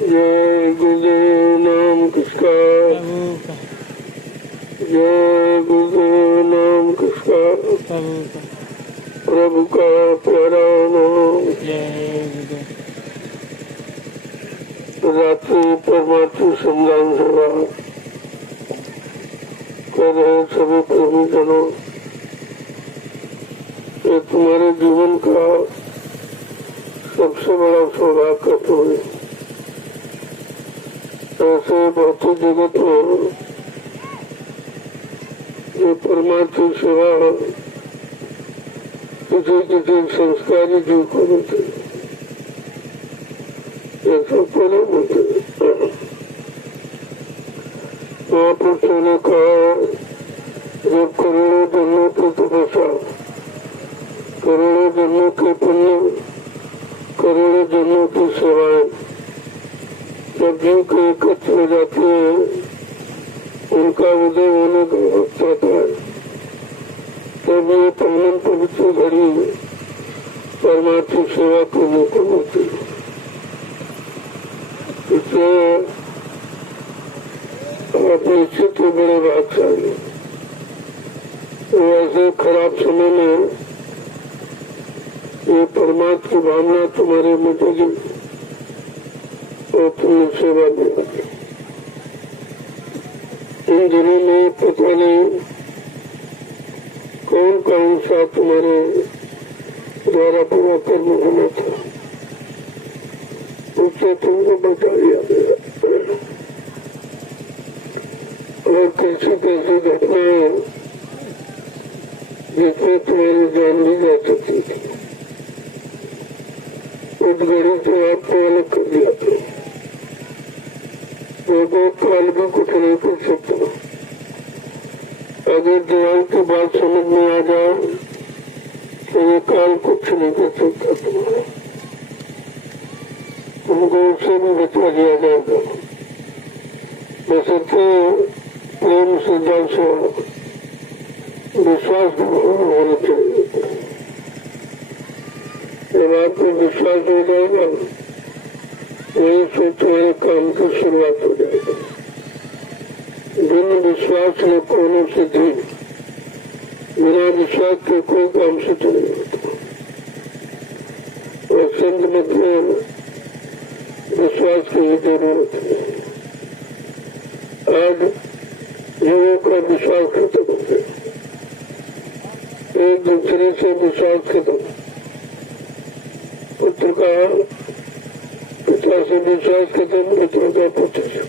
जय गुरुदेव नाम किसका, जय गुरुदेव नाम किसका, प्रभु का प्यारा नाम। रात्रि परमात्मा संज्ञान सभा कर रहे सभी प्रेमीजनों, ये तुम्हारे जीवन का सबसे बड़ा सौभाग्य तो है। ऐसे भौतिक जगत में ये परमात्मा सेवा किसी किसी संस्कारी जीव को मिलती है, ऐसा पहले मिलते महापुरुषों ने कहा, जब करोड़ों जन्मों की तपस्या, करोड़ों जन्मों के पुण्य, करोड़ों जन्मों की सेवाएं जब जीव के एकत्र हो जाती है, उनका उदय होने का वक्त आता है, तब ये पावन पवित्र घड़ी परमात्मा सेवा करने को मिलती है। इसलिए आप निश्चित ही बड़े भाग्यशाली। तो ऐसे खराब समय में ये परमात्मा की भावना तुम्हारे मिटेगी और तुमने सेवा देगी। इन दिनों में पता नहीं कौन कौन सा तुम्हारे द्वारा पूरा कर्म होना था, उससे तुमको बचा लिया गया। और कैसी कैसी घटनाएं जिसमें तुम्हारी जान ली जा सकती थी, उस घड़ी से आपको अलग कर दिया था। वो काल भी कुछ नहीं कर सकता। अगर दयाल की बात समझ में आ जाए तो ये काल कुछ नहीं कर सकता तुम्हारा, तुमको उससे भी बचा दिया जाएगा। बशर्ते प्रेम श्रद्धा से विश्वास होना चाहिए। जब आपको विश्वास हो जाएगा, वही से तुम्हारे काम की शुरुआत हो जाएगी। बिना विश्वास न कोनो सिद्धि, बिना विश्वास के कोई काम सिद्ध नहीं होता। और संत मत में विश्वास की जरूरत है। आज लोगों का विश्वास खत्म हो गया, एक दूसरे से विश्वास खत्म। पुत्र का पिता से विश्वास खत्म, पुत्र का पुत्र से,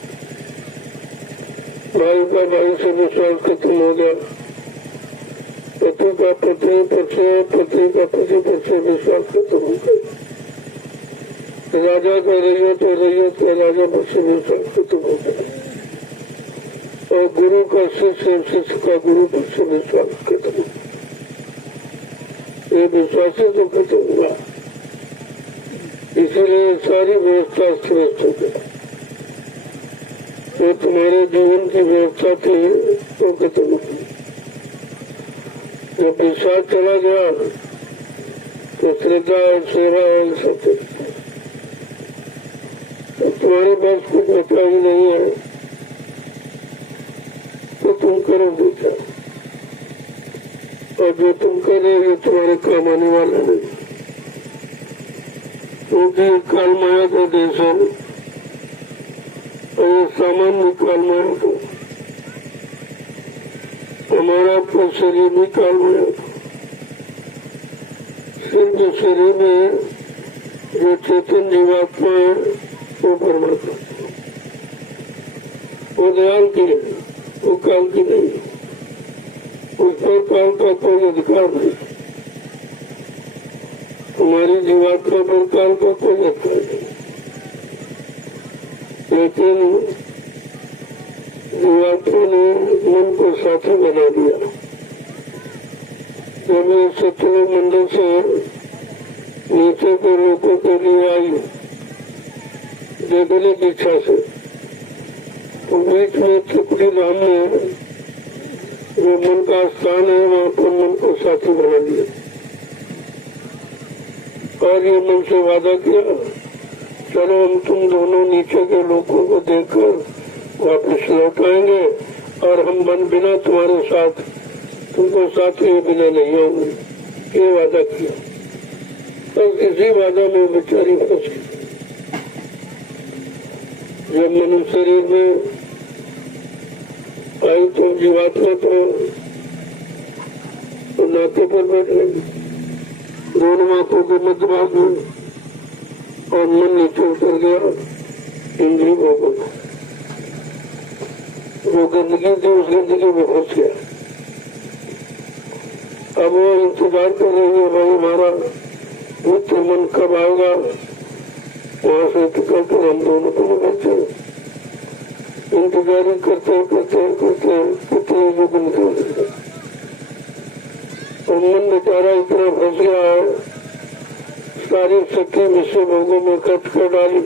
भाई का भाई से विश्वास खत्म हो गया, पति का पत्नी पर से, पत्नी का पति पर से विश्वास खत्म हो गया, राजा का रैयत और रैयत का राजा पर से विश्वास खत्म हो गया, और गुरु का शिष्य और शिष्य का गुरु पर से विश्वास खत्म हो गया। ये विश्वास तो खत्म हुआ, इसीलिए सारी व्यवस्था श्रेष्ठ हो गया। तो तुम्हारे जीवन की व्यवस्था थी वो खत्म हो गई। जब विश्वास चला गया तो श्रद्धा और सेवा और सब तुम्हारे पास कुछ बचा ही नहीं है, तो तुम करोगे क्या? और जो तुम कर रहे हो तुम्हारे काम आने वाला नहीं, क्योंकि काल माया का देश है और ये सामान्य काल माया को, हमारा अपना शरीर भी काल माया था। सिर्फ शरीर में जो चेतन जीवात्मा है वो परमात्मा, वो दयाल की है, वो काल की नहीं। उस पर काल का कोई अधिकार नहीं। हमारी जीवात्मा पर काल का कोई अधिकार नहीं, लेकिन जीवात्मा ने मन को साथी बना दिया। जब ये सत्य मंदिर से नीचे के लोगों के लिए आई देखने की इच्छा से, तो बीच में त्रिपुटी धाम में जो मन का स्थान है वहाँ पर मन को साथी बना दिया और ये मन से वादा किया चलो हम तुम दोनों नीचे के लोगों को देखकर वापस लौट आएंगे और हम बिना तुम्हारे साथ तुमको साथ लिए बिना नहीं आऊंगे, ये वादा किया। बस इसी वादा में बेचारी फंस गई। जब मनुष्य शरीर में आई तो जीवात्मा तो नाके पर बैठ गई, दोनों आंखों के मध्य भाग में, और मन नीचे उतर गया इंद्रिय भोगों को। जो गंदगी थी उस गंदगी में फंस गया। अब वो इंतजार कर रही है, भाई हमारा मित्र मन कब आएगा वहां से टिकल कर हम दोनों को बैठे इंतजार करते कितने युग निकल गए। और मन बेचारा इतना फंस गया है, सारी शक्ति विश्व भोगों में खर्च कर डाली।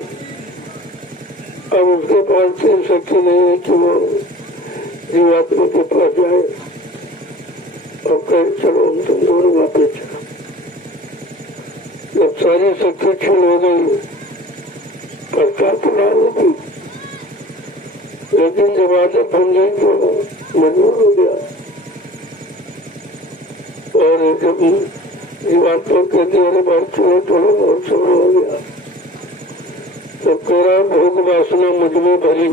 अब उसके पास कोई शक्ति नहीं है कि वो जीवात्मा के पास जाए और कहे चलो हम तुम दोनों वापस चलो। जब सारी शक्ति छीन हो गई पश्चात होगी, लेकिन जब आदत बन गई तो मजबूर हो गया। और जब जीवात्मा कहते अरे भाई चलो चलो बहुत समय हो गया, तो कह रहा भोग वासना मुझ में भरी,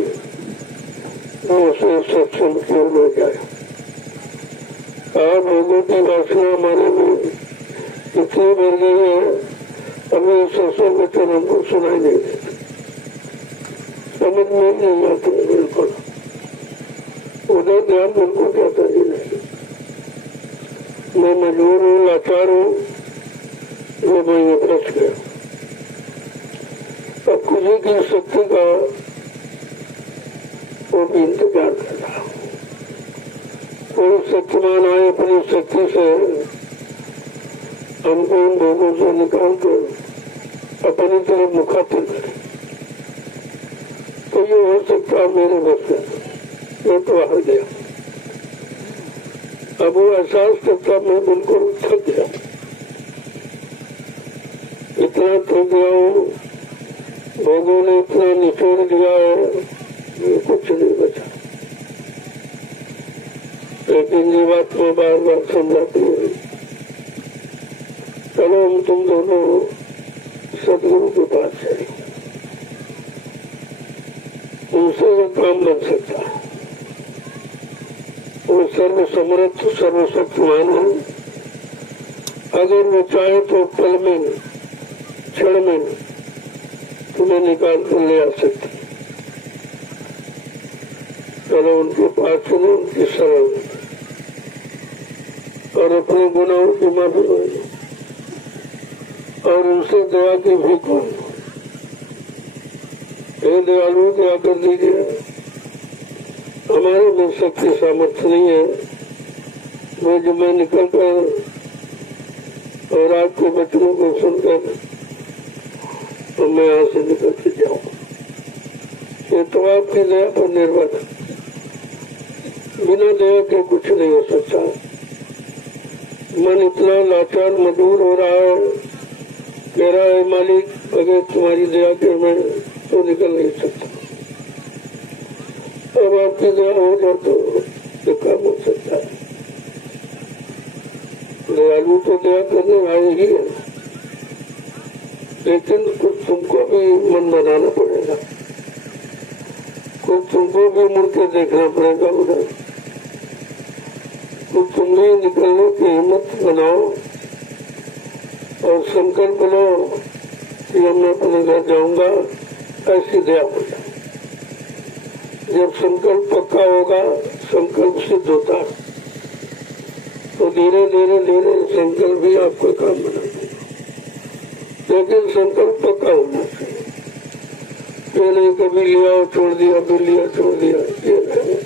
उसे सत्संग क्यों न जाए। भोगों की वासना हमारे में इतनी बढ़ गई है, अभी सत्संग वचन हमको सुनाई नहीं देते, समझ में नहीं आते बिल्कुल, उधर ध्यान बिल्कुल जाता ही नहीं। मैं मजबूर हूँ, लाचार हूँ, ये मैं फंस गया। अब किसी की शक्ति का वो भी इंतजार कर रहा। कोई शक्तिमान आए अपनी शक्ति से हमको इन भोगों से निकाल कर अपनी तरफ मुखातिब करे, तो ये हो सकता मेरे बस में, मैं तो हार गया। अब वो एहसास करता मैं बिल्कुल थक गया, इतना थक गया हूँ, भोगों ने इतना निचोड़ दिया है, कुछ नहीं बचा। लेकिन जीवात्मा बार बार समझाती है चलो हम तुम दोनों सदगुरु के पास जाए, उनसे वो काम बन सकता है। वो सर्व समर्थ सर्वशक्तिमान है, अगर वो चाहे तो पल में क्षण में तुम्हें निकाल कर ले आ सकती। चलो उनके पास चलो, उनकी शरण और अपने गुनाहों की माफी मांगो और उनसे दया की भीख मांगो। हे दयालु दया कर दीजिए, हमारे में शक्ति सामर्थ्य नहीं है, मैं जो मैं निकल कर और आपके बचनों को सुनकर तो मैं यहाँ से निकल के जाऊँ, ये तो आपकी दया पर निर्भर है, बिना दया के कुछ नहीं हो सकता। मन इतना लाचार मजबूर हो रहा है, कह रहा है मालिक अगर तुम्हारी दया के मैं तो निकल नहीं सकता, अब आपकी दया हो जाए तो काम हो सकता है। दयालु तो दया करने वाले ही है, लेकिन कुछ तुमको भी मन बनाना पड़ेगा, कुछ तुमको भी मुड़ के देखना पड़ेगा उधर, तो तुम भी निकलने की हिम्मत बनाओ और संकल्प लो कि मैं अपने घर जाऊंगा, ऐसी दया हो जाए। जब संकल्प पक्का होगा, संकल्प सिद्ध होता है, तो धीरे धीरे धीरे संकल्प भी आपका काम बना देगा, लेकिन संकल्प पक्का होना चाहिए। ये नहीं कभी लिया छोड़ दिया, फिर लिया छोड़ दिया, ये नहीं।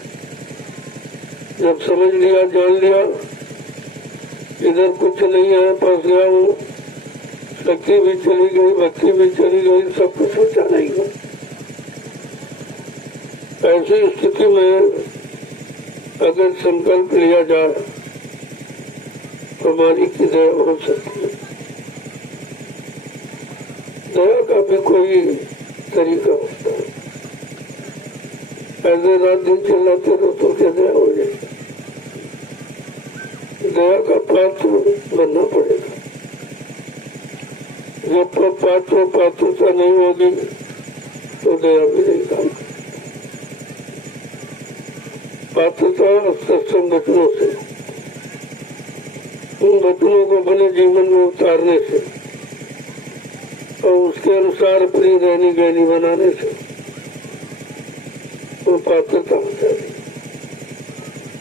जब समझ लिया जान लिया इधर कुछ नहीं है, फंस गया हूँ, शक्ति भी चली गई, भक्ति भी चली गई, सब कुछ सोचा नहीं है, ऐसी स्थिति में अगर संकल्प लिया जाए तो हमारी की दया हो सकती है। दया का भी कोई तरीका होता है। ऐसे रात दिन चलाते रहो तो क्या दया हो जाए? दया का पात्र बनना पड़ेगा। जब तक पात्रता नहीं होगी तो दया भी नहीं काम। पात्रता सत्संग वचनों से, उन वचनों को अपने जीवन में उतारने से और उसके अनुसार अपनी रहनी गहनी बनाने से वो पात्रता हो जाती है।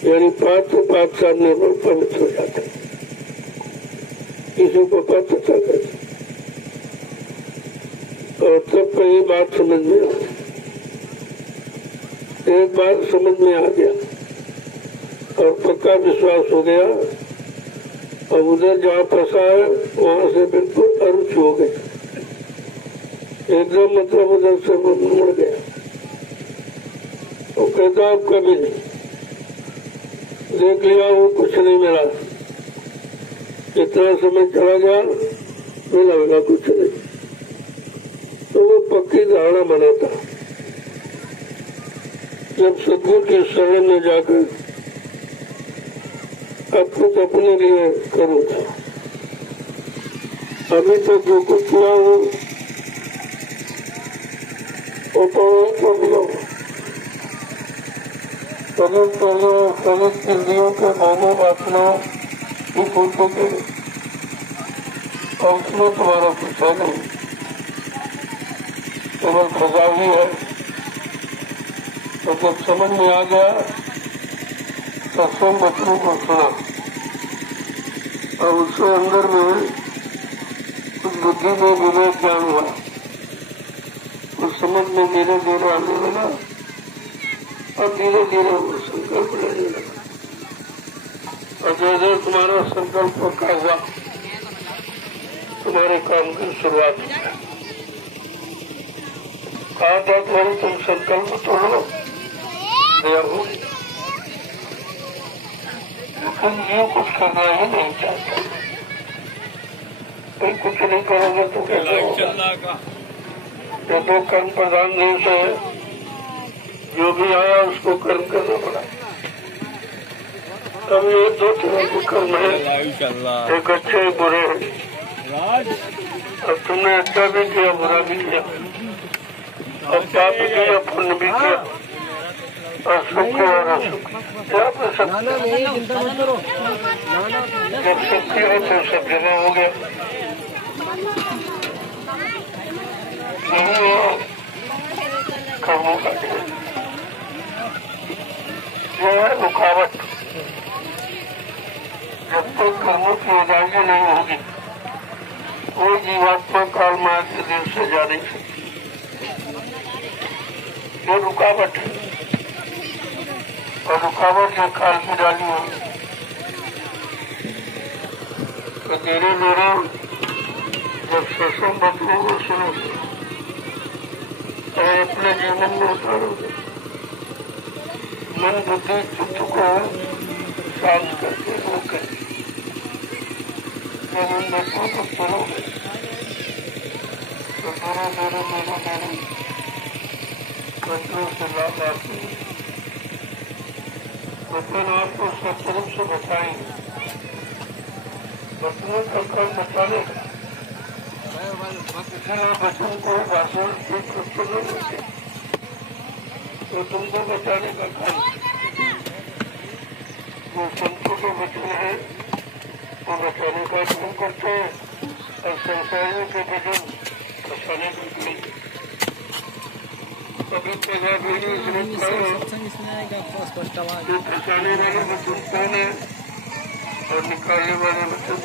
यानी पात्र सामने पर पवित्र हो जाता है। किसी को पात्रता कहते और तब कई बात समझ में आ, एक बार समझ में आ गया और पक्का विश्वास हो गया। अब उधर जहाँ फंसा है वहां से बिल्कुल अरुचि हो गई, एकदम मतलब उधर से मुड़ गया। तो कहता अब कभी नहीं, देख लिया वो कुछ नहीं मिला, इतना समय चला गया मिला कुछ नहीं। तो वो पक्की धारणा बनाता जब सदगुरु के शरण में जाकर अब कुछ अपने लिए करूँगा। अभी तो जो कुछ किया हो वो तो मिला शरीर इंद्रियों के भावों वासनाओं की पूर्ति के और उसमें तुम्हारा कुछ है नहीं, केवल सजा ही है। तो जब समझ में आ गया सत्संग वचनों को सुना और उसके अंदर में उस बुद्धि में विवेक ज्ञान हुआ, उस समझ में धीरे धीरे आने लगा और धीरे धीरे वो संकल्प लेने लगा। और जैसे तुम्हारा संकल्प पक्का हुआ तुम्हारे काम की शुरुआत हो गई। कहा था तुम्हारी तुम संकल्प तोड़ो दया हो, लेकिन ये कुछ करना ही नहीं चाहता। कोई कुछ नहीं करोगे तो कैसे होगा? तो दो कर्म प्रधान देश है, जो भी आया उसको कर्म करना पड़ा। अब ये दो तरह के कर्म है, एक अच्छे एक बुरे हैं। अब तुमने अच्छा भी किया बुरा भी किया, अब पाप भी किया पुण्य भी किया, और सुख और असुख क्या कर सकते। जब सुखी हो तो सब जगह हो गया। कर्मों का जो है रुकावट, जब तक कर्मों की अदायगी नहीं होगी वो जीवात्मा काल मार्ग के देव से जा नहीं सकती। ये रुकावट है और रुकावट है काल की डाली होगी। तो धीरे धीरे जब सत्संग बचने को सुनो और अपने जीवन में उतारोगे, मन बुद्धि चित्त को शांत करके रोके, जब इन बच्चों को सुनोगे तो धीरे धीरे धीरे धीरे बच्चों से लाभ आती है। बच्चन आपको सत्संग से बचाएंगे, बच्चों का कर्म बचाने का। इसलिए बच्चों को भाषण की पुस्तकें होती तो तुमको बचाने का काम। जो संतों के बच्चे हैं वो बचाने का काम करते हैं और संसारियों के वचन बचाने का काम। कभी पैदा भी नहीं समझता है जो फंसाने वाले वचन कौन है और निकालने वाले वचन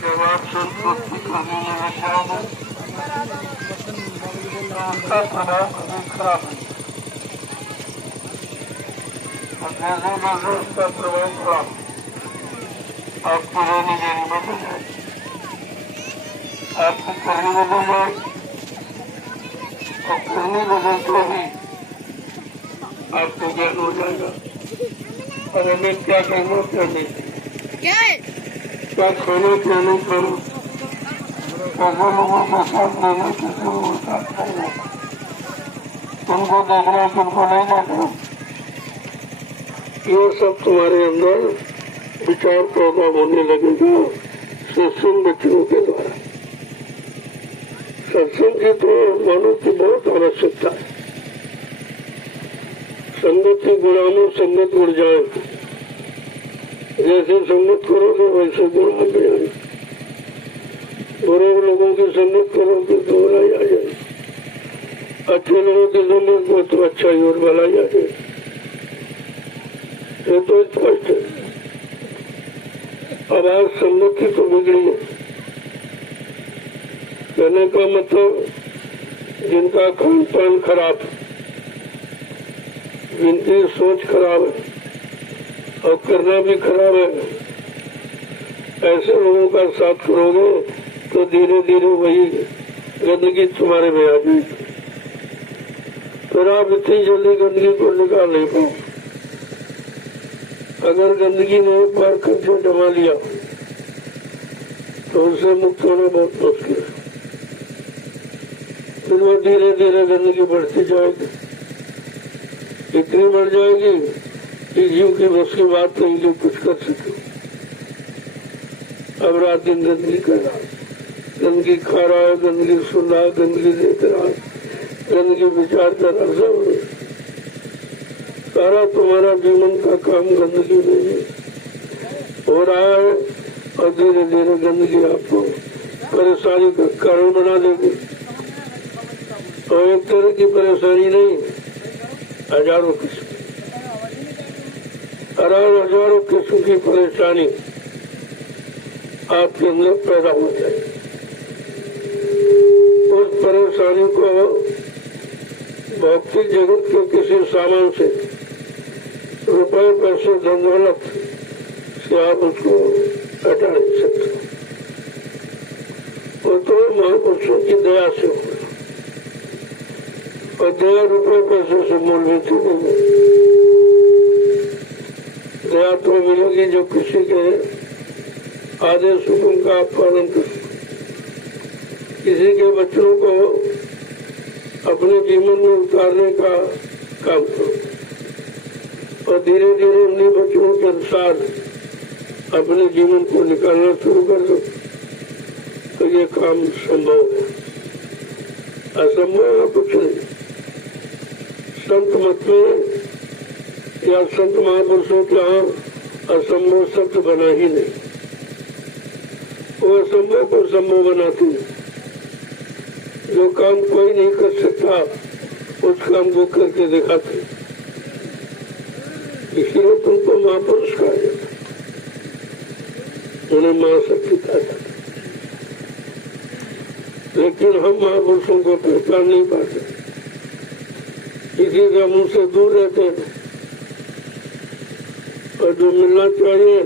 जब आप संतुष्टि करने में बचाओगे उनका प्रभाव कभी खराब है और जैसे जैसे उसका प्रभाव खराब आपको रहने देने बदल जाए, आपको करने बदल जाए और करने बदल तो ही आपको ज्ञान हो जाएगा और हमें क्या करना क्या नहीं। क्या खाने पीने पर ऐसे लोगों के साथ लेने की जरूरत नहीं है। तुमको देख रहे तुमको नहीं देख रहे, ये सब तुम्हारे अंदर विचार पैदा होने लगेगा सत्संग बच्चों के द्वारा। सत्संग की तो मानव की बहुत आवश्यकता है। संगत की गुणानु संगत उड़ जाए, जैसे संगत करोगे वैसे गुण आ जाए। बुरे लोगों की संगत करोगे तो बुराई आ जाए, अच्छे लोगों की संगत को तो अच्छाई और भलाई आ जाए। ये तो स्पष्ट है। अब आज संगत की तो बिगड़ी है। कहने का मतलब जिनका खान पान खराब, जिनकी सोच खराब है और करना भी खराब है, ऐसे लोगों का साथ करोगे तो धीरे धीरे वही गंदगी तुम्हारे में आ जाएगी। फिर आप इतनी जल्दी गंदगी को निकाल नहीं पाओ। अगर गंदगी ने एक बार कब्जे जमा लिया तो उससे मुक्त होना बहुत मुश्किल है। फिर वो धीरे धीरे गंदगी बढ़ती जाएगी, इतनी बढ़ जाएगी कि जीव की बस की बात नहीं जो कुछ कर सके। अब रात दिन गंदगी कर रहा है, गंदगी खा रहा है, गंदगी सुन रहा है, गंदगी देख रहा है, गंदगी विचार कर रहा, सब सारा तुम्हारा जीवन का काम गंदगी में हो रहा है। और धीरे धीरे गंदगी आपको परेशानी का कारण बना देगी। और एक तरह की परेशानी नहीं, हजारों किस्म, हजारों किस्म की परेशानी आपके अंदर पैदा हो जाए। उस परेशानी को भौतिक जगत के किसी सामान से, रुपए पैसे धन दौलत से आप उसको हटा नहीं सकते। वो तो महापुरुषों की दया से होगा, और दया रुपए पैसे से मूल मिलती नहीं। दया तो मिलेगी जो किसी के आदेश हुक्म का आप पालन कर, किसी के बच्चों को अपने जीवन में उतारने का काम करो और धीरे धीरे उन्हीं बच्चों के अनुसार अपने जीवन को निकालना शुरू कर दो तो ये काम संभव है। असंभव है कुछ नहीं। संत मत में या संत महापुरुषों के यहाँ असंभव शब्द बना ही नहीं। वो असंभव को संभव बनाते हैं। जो काम कोई नहीं कर सकता उस काम को करके दिखाते। इसलिए तुमको महापुरुष कहा जाता, उन्हें महाशक्ति कहा जाता। लेकिन हम महापुरुषों को पहचान नहीं पाते, किसी के मुंह से दूर रहते हैं और जो मिलना चाहिए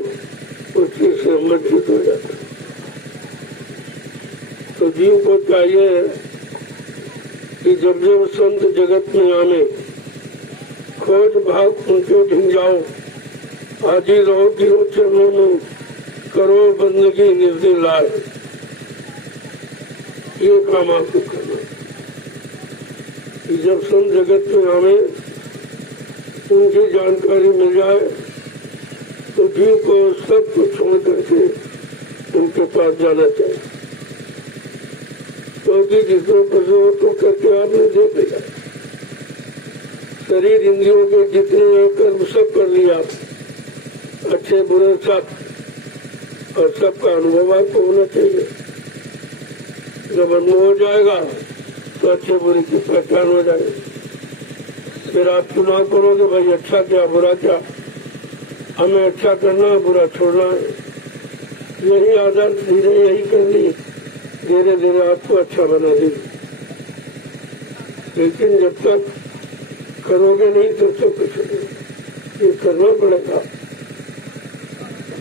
उस चीज से वंचित हो जाता है। तो जीव को चाहिए कि जब जब संत जगत में आने, खोज भाग उनके ढिंग जाओ, हाजिर रहो दिलो चरणों में, करो बंदगी निर्दय लाए। ये काम आपको करना कि जब संत जगत में आवे, उनकी जानकारी मिल जाए तो जीव को सब कुछ छोड़ करके उनके पास जाना चाहिए। क्योंकि जिसको प्रसव तो करके आपने देख लिया, शरीर इंद्रियों के जितने कर्म सब कर लिया, अच्छे बुरे सब, और सबका अनुभव आपको होना चाहिए। जब अनुभव हो जाएगा तो अच्छे बुरे की पहचान हो जाएगी। फिर आप चुनाव करोगे, भाई अच्छा क्या बुरा क्या, हमें अच्छा करना है बुरा छोड़ना है। यही आदत धीरे यही करनी, धीरे धीरे आपको अच्छा बना देगी। लेकिन जब तक करोगे नहीं तब तक कुछ नहीं, ये करना पड़ेगा।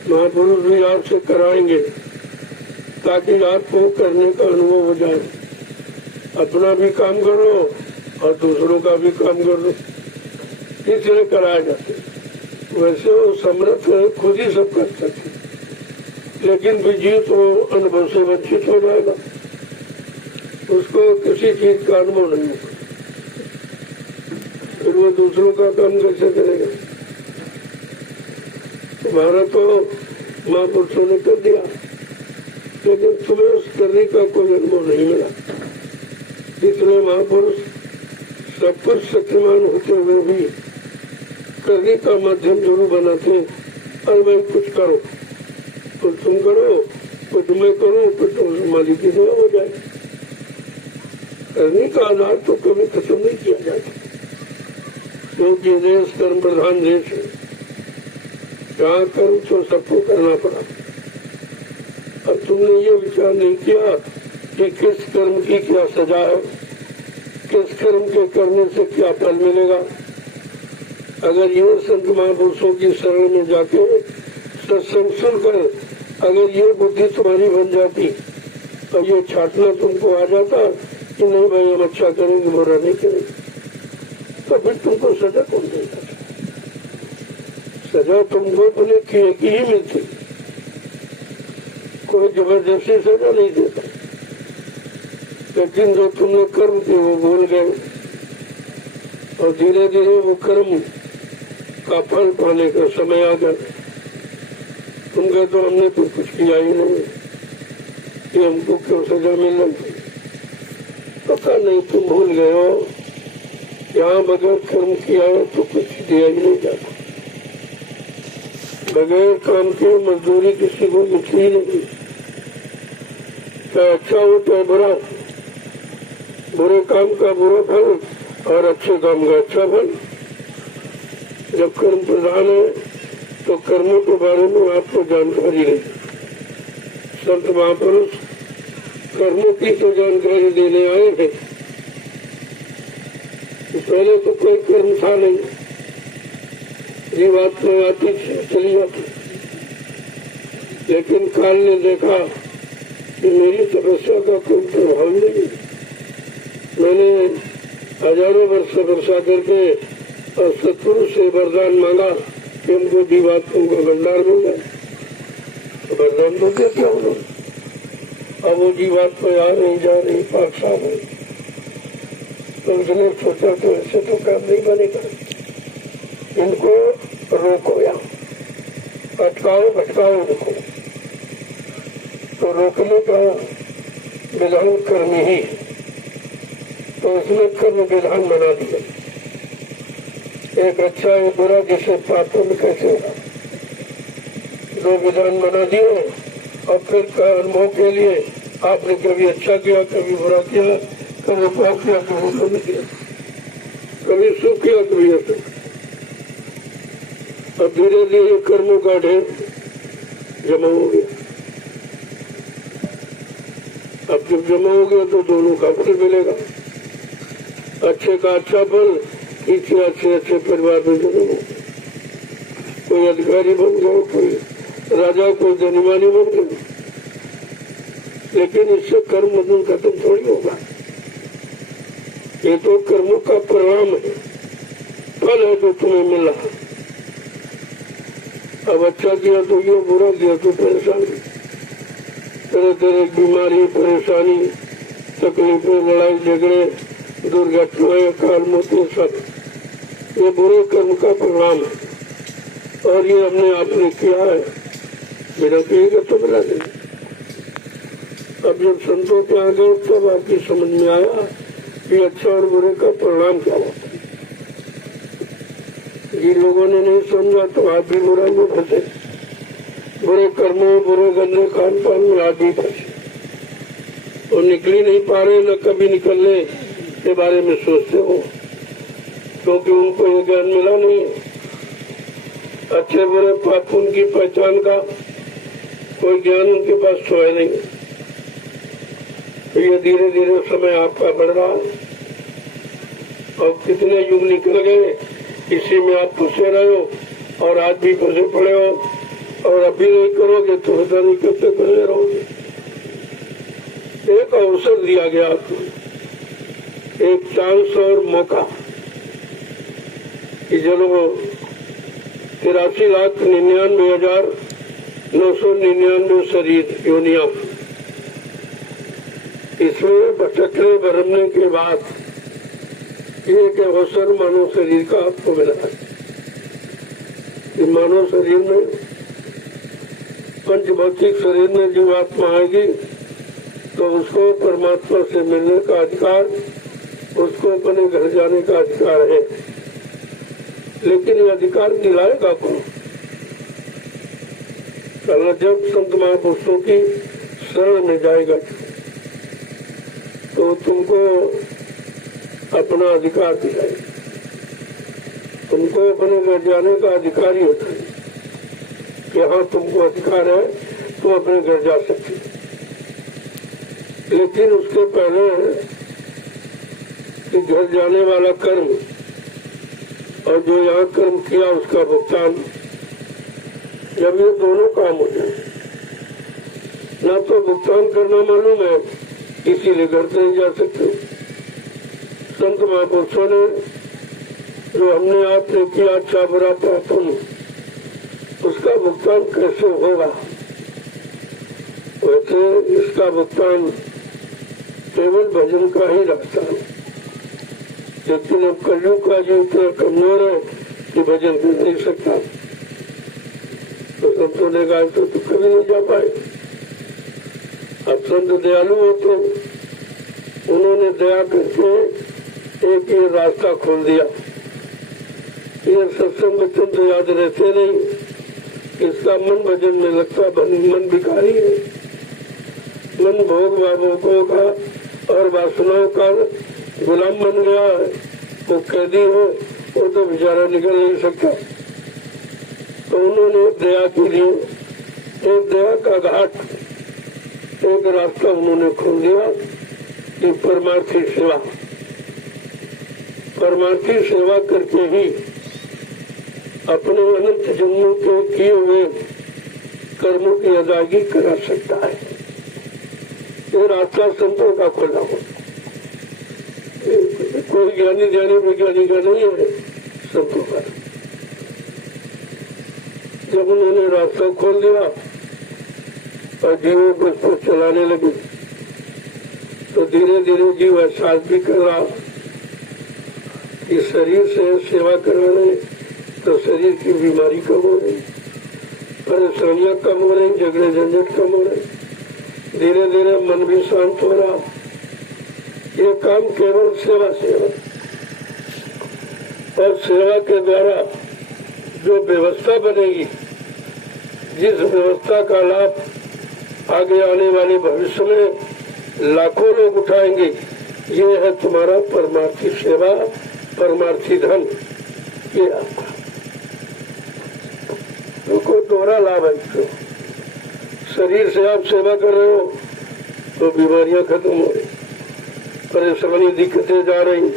महापुरुष भी आपसे कराएंगे ताकि आपको करने का अनुभव हो जाए। अपना भी काम करो और दूसरों का भी काम करो, इसलिए कराया जाता है। वैसे वो समर्थ है, खुद ही सब कर सकते, लेकिन विजित वो अनुभव से वंचित हो जाएगा, उसको किसी चीज का अनुभव नहीं होगा, फिर वो दूसरों का काम कैसे करेगा। तुम्हारा तो महापुरुषों ने कर दिया, लेकिन तुम्हें उस करने का कोई अनुभव नहीं मिला। इसलिए महापुरुष सब कुछ शक्तिमान होते हुए भी करने का माध्यम जरूर बनाते। और भाई कुछ करो, कुछ तुम करो, कुछ मैं करूँ, कुछ तुम मालिक की सेवा हो जाए। करने का आधार तो कभी खत्म नहीं किया जाता, क्योंकि देश कर्म प्रधान देश है। जहाँ कर्म तो सबको करना पड़ा। अब तुमने ये विचार नहीं किया कि किस कर्म की क्या सजा है, किस कर्म के करने से क्या फल मिलेगा। अगर ये संत महापुरुषों की शरण में जाके सत्संग सुनकर अगर ये बुद्धि तुम्हारी बन जाती और ये छाटना तुमको आ जाता कि नहीं भाई हम अच्छा करेंगे बुरा नहीं करेंगे, तो फिर तुमको सजा कौन देगा। सजा तुमको अपने किए की ही मिलती, कोई जबरदस्ती सजा नहीं देता। लेकिन जो तुमने कर्म किए वो भूल गए और धीरे धीरे वो कर्म का फल पाने का समय आ गया। तुम कहे तो हमने तो कुछ किया ही नहीं, कि हमको क्यों सजा मिल रही। पता नहीं तुम भूल गए हो, यहाँ बगैर कर्म किया है तो कुछ दिया ही नहीं जाता। बगैर काम के मजदूरी किसी को मिलती ही नहीं, चाहे अच्छा हो चाहे बुरा। बुरे काम का बुरा फल और अच्छे काम का अच्छा फल। जब कर्म प्रधान है तो कर्मों के बारे में आपको जानकारी नहीं। संत महापुरुष कर्मों की तो जानकारी देने आए थे। पहले तो कोई कर्म था नहीं, जीवात्मा आती चली जाती, लेकिन काल ने देखा कि मेरी तपस्या का कोई प्रभाव नहीं। मैंने हजारों वर्ष तपस्या करके और सत्पुरुष से वरदान मांगा कि हमको जीवात्मा का भंडार मिल जाए, तो वरदान तो क्या क्या उन्होंने। अब वो जीवात्मा आ नहीं जा रही, पाक साफ है, तो उसने सोचा तो ऐसे तो काम नहीं बनेगा, इनको रोको या अटकाओ भटकाओ इनको। तो रोकने का विधान कर्म ही, तो उसने कर्म विधान बना दिया। एक अच्छा एक बुरा जिसे पापों में कैसे होगा, दो विधान बना दिए। और फिर अनुभव के लिए आपने कभी अच्छा किया, कभी बुरा किया, कभी पाप किया, कभी पुण्य किया, कभी सुख किया, कभी असुख। अब धीरे धीरे कर्मों का ढेर जमा हो गया। अब जब जमा हो गया तो दोनों का फल मिलेगा। अच्छे का अच्छा फल, किसी अच्छे अच्छे परिवार में जन्म हो, कोई अधिकारी बन गए, कोई राजा, कोई धनीमानी बन गए। लेकिन इससे कर्म बंधन खत्म थोड़ी होगा। ये तो कर्मों का परिणाम है, फल है जो तुम्हें मिला। अब अच्छा किया तो ये, बुरा किया तो परेशानी, तरह तरह की बीमारी, परेशानी, तकलीफें, लड़ाई झगड़े, दुर्घटनाएं, काल मौतें, सब ये बुरे कर्म का परिणाम है। और ये हमने आपने किया है, बिना किएगा तो मिला नहीं। अब जब संतों के आ गए तब आपकी समझ में आया कि अच्छा और बुरे का परिणाम क्या होता है। जिन लोगों ने नहीं समझा तो आज भी बुराई में फंसे, बुरे कर्मों, बुरे गंदे खान पान में आज भी फंसे, और निकल ही नहीं पा रहे, न कभी निकलने के बारे में सोचते हो, क्योंकि उनको ये ज्ञान मिला नहीं। अच्छे बुरे पाप उनकी पहचान का कोई ज्ञान उनके पास तो है नहीं। तो ये धीरे धीरे समय आपका बढ़ रहा है, और कितने युग निकल गए, इसी में आप फंसे रहे हो और आज भी फंसे पड़े हो, और अभी नहीं करोगे तो पता नहीं कब तक फंसे रहोगे। एक अवसर दिया गया आपको, एक चांस और मौका कि चलो 83,99,000 999 शरीर योनिया, इसमें भटकने भरमने के बाद एक अवसर मानव शरीर का आपको मिला है। कि मानव शरीर में, पंचभौतिक शरीर में जीवात्मा आएगी तो उसको परमात्मा से मिलने का अधिकार, उसको अपने घर जाने का अधिकार है। लेकिन ये अधिकार दिलाएगा कौन? जब संत महापुरुषों की शरण में जाएगा तो तुमको अपना अधिकार दिलाएगा। तुमको अपने घर जाने का अधिकार ही होता है कि हाँ तुमको अधिकार है, तुम अपने घर जा सकते। लेकिन उसके पहले कि घर जाने वाला कर्म और जो यहाँ कर्म किया उसका भुगतान, जब ये दोनों काम हो जाए, ना तो भुगतान करना मालूम है इसीलिए घर से नहीं जा सकते। संत महापुरुषों ने जो हमने आपने किया अच्छा बुरा पापन, उसका भुगतान कैसे होगा? वैसे इसका भुगतान केवल भजन का ही रास्ता है। लेकिन अब कलयुग का जो इतना कमजोर है कि भजन कर नहीं सकता, तो संतों ने कहा तो कभी नहीं जा पाए। अब संत दयालु होते, उन्होंने दया करके एक ये रास्ता खोल दिया। ये सत्संग बच्चों तो याद रहते नहीं, इसका मन भजन में लगता, मन भिखारी है, मन भोग भावों का और वासनाओं का गुलाम बन गया है। वो कैदी हो, वो तो बेचारा निकल नहीं सकता। तो उन्होंने दया के लिए एक दया का घाट, एक रास्ता उन्होंने खोल दिया कि परमार्थी सेवा। परमार्थी सेवा करके ही अपने अनंत जन्मों के किए हुए कर्मों की अदायगी करा सकता है। ये रास्ता संतों का खुला हो, कोई ज्ञानी ध्यानी वैज्ञानिक का नहीं है, संतों का। जब उन्होंने रास्ता खोल दिया और जीवों को उसको चलाने लगे, तो धीरे धीरे जीव एहसास भी कर रहा कि शरीर से सेवा करवाने तो शरीर की बीमारी कम हो रही, परेशानियां कम हो रही, झगड़े झंझट कम हो रहे, धीरे धीरे मन भी शांत हो रहा। ये काम केवल सेवा सेवा, और सेवा के द्वारा जो व्यवस्था बनेगी, जिस व्यवस्था का लाभ आगे आने वाले भविष्य में लाखों लोग उठाएंगे, ये है तुम्हारा परमार्थी सेवा, परमार्थी धन। ये आपका तो दोहरा लाभ है। तो शरीर से आप सेवा कर रहे हो तो बीमारियां खत्म हो रही, परेशानी दिक्कतें जा रही,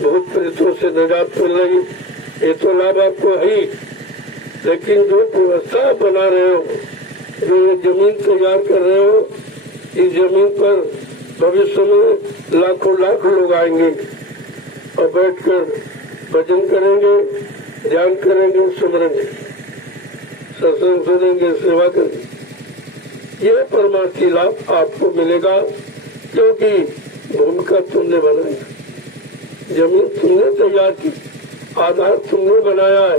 बहुत प्रेतों से निजात मिल रही, ये तो लाभ आपको है ही। लेकिन जो व्यवस्था बना रहे हो, जो ये जमीन तैयार कर रहे हो, इस जमीन पर भविष्य में लाखों लाख लोग आएंगे और बैठकर भजन करेंगे, ध्यान करेंगे, सुमरेंगे, सत्संग सुनेंगे, सेवा करेंगे। ये परमार्थी लाभ आपको मिलेगा, क्योंकि भूमिका तुमने बनाई, जमीन तुमने तैयार की, आधार तुमने बनाया है।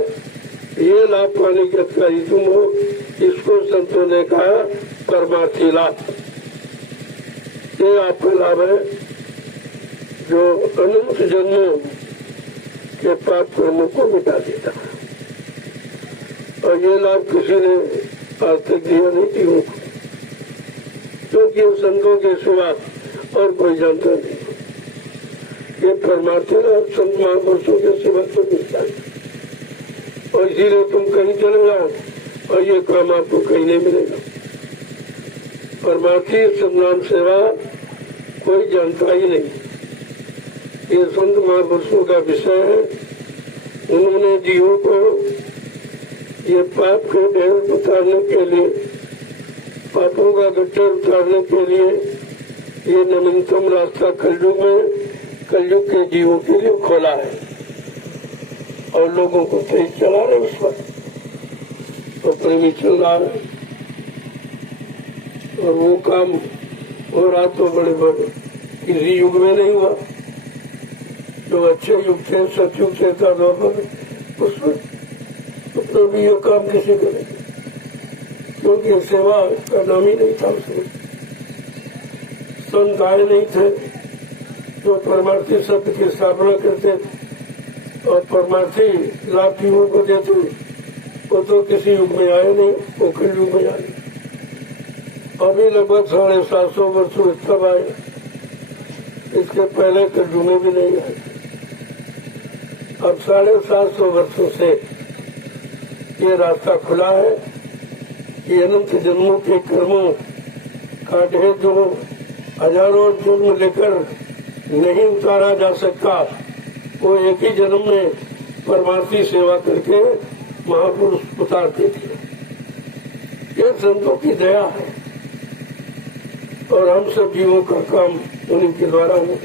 ये लाभ पाने के अधिकारी तुम हो। इसको संतों ने कहा परमार्थी लाभ। ये आपका लाभ है जो अनंत जन्मों के पाप कर्मों को मिटा देता है, और ये लाभ किसी ने आज तक दिया नहीं जीवों को, क्योंकि संतों के सिवा और कोई जानता नहीं। ये परमार्थी लाभ संत महापुरुषों के सिवा तो मिलता है, और इसीलिए तुम कहीं चले जाओ और ये काम आपको कहीं नहीं मिलेगा। परमार्थी सन्नाम सेवा कोई जानता ही नहीं। ये संत महापुरुषों का विषय है। उन्होंने जीवों को ये पाप के ढेर उतारने के लिए, पापों का गट्ठर उतारने के लिए ये नवीनतम रास्ता कलयुग में, कलयुग के जीवों के लिए खोला है, और लोगों को तेज चला रहे उस पर, तो प्रेमी चल रहा है। और वो काम हो रहा तो बड़े बड़े किसी युग में नहीं हुआ। जो अच्छे युग थे, सतयुग से था द्वापर, उसमें तो भी ये काम किसी करेंगे, क्योंकि सेवा का नाम ही नहीं था उसमें। संत आए नहीं थे जो परमार्थी सत्य की स्थापना करते और परमार्थी लाभ जीवों को देते, वो तो किसी युग में आए नहीं, वो कल युग में आए। अभी लगभग 750 वर्ष तब आए, इसके पहले कल युग में भी नहीं आए। अब 750 वर्षों से ये रास्ता खुला है कि अनंत जन्मों के कर्मों का ढेर जो हजारों जन्म लेकर नहीं उतारा जा सकता, वो एक ही जन्म में परमार्थी सेवा करके महापुरुष उतारते थे। ये संतों की दया है और हम सब जीवों का काम उन्हीं के द्वारा हो।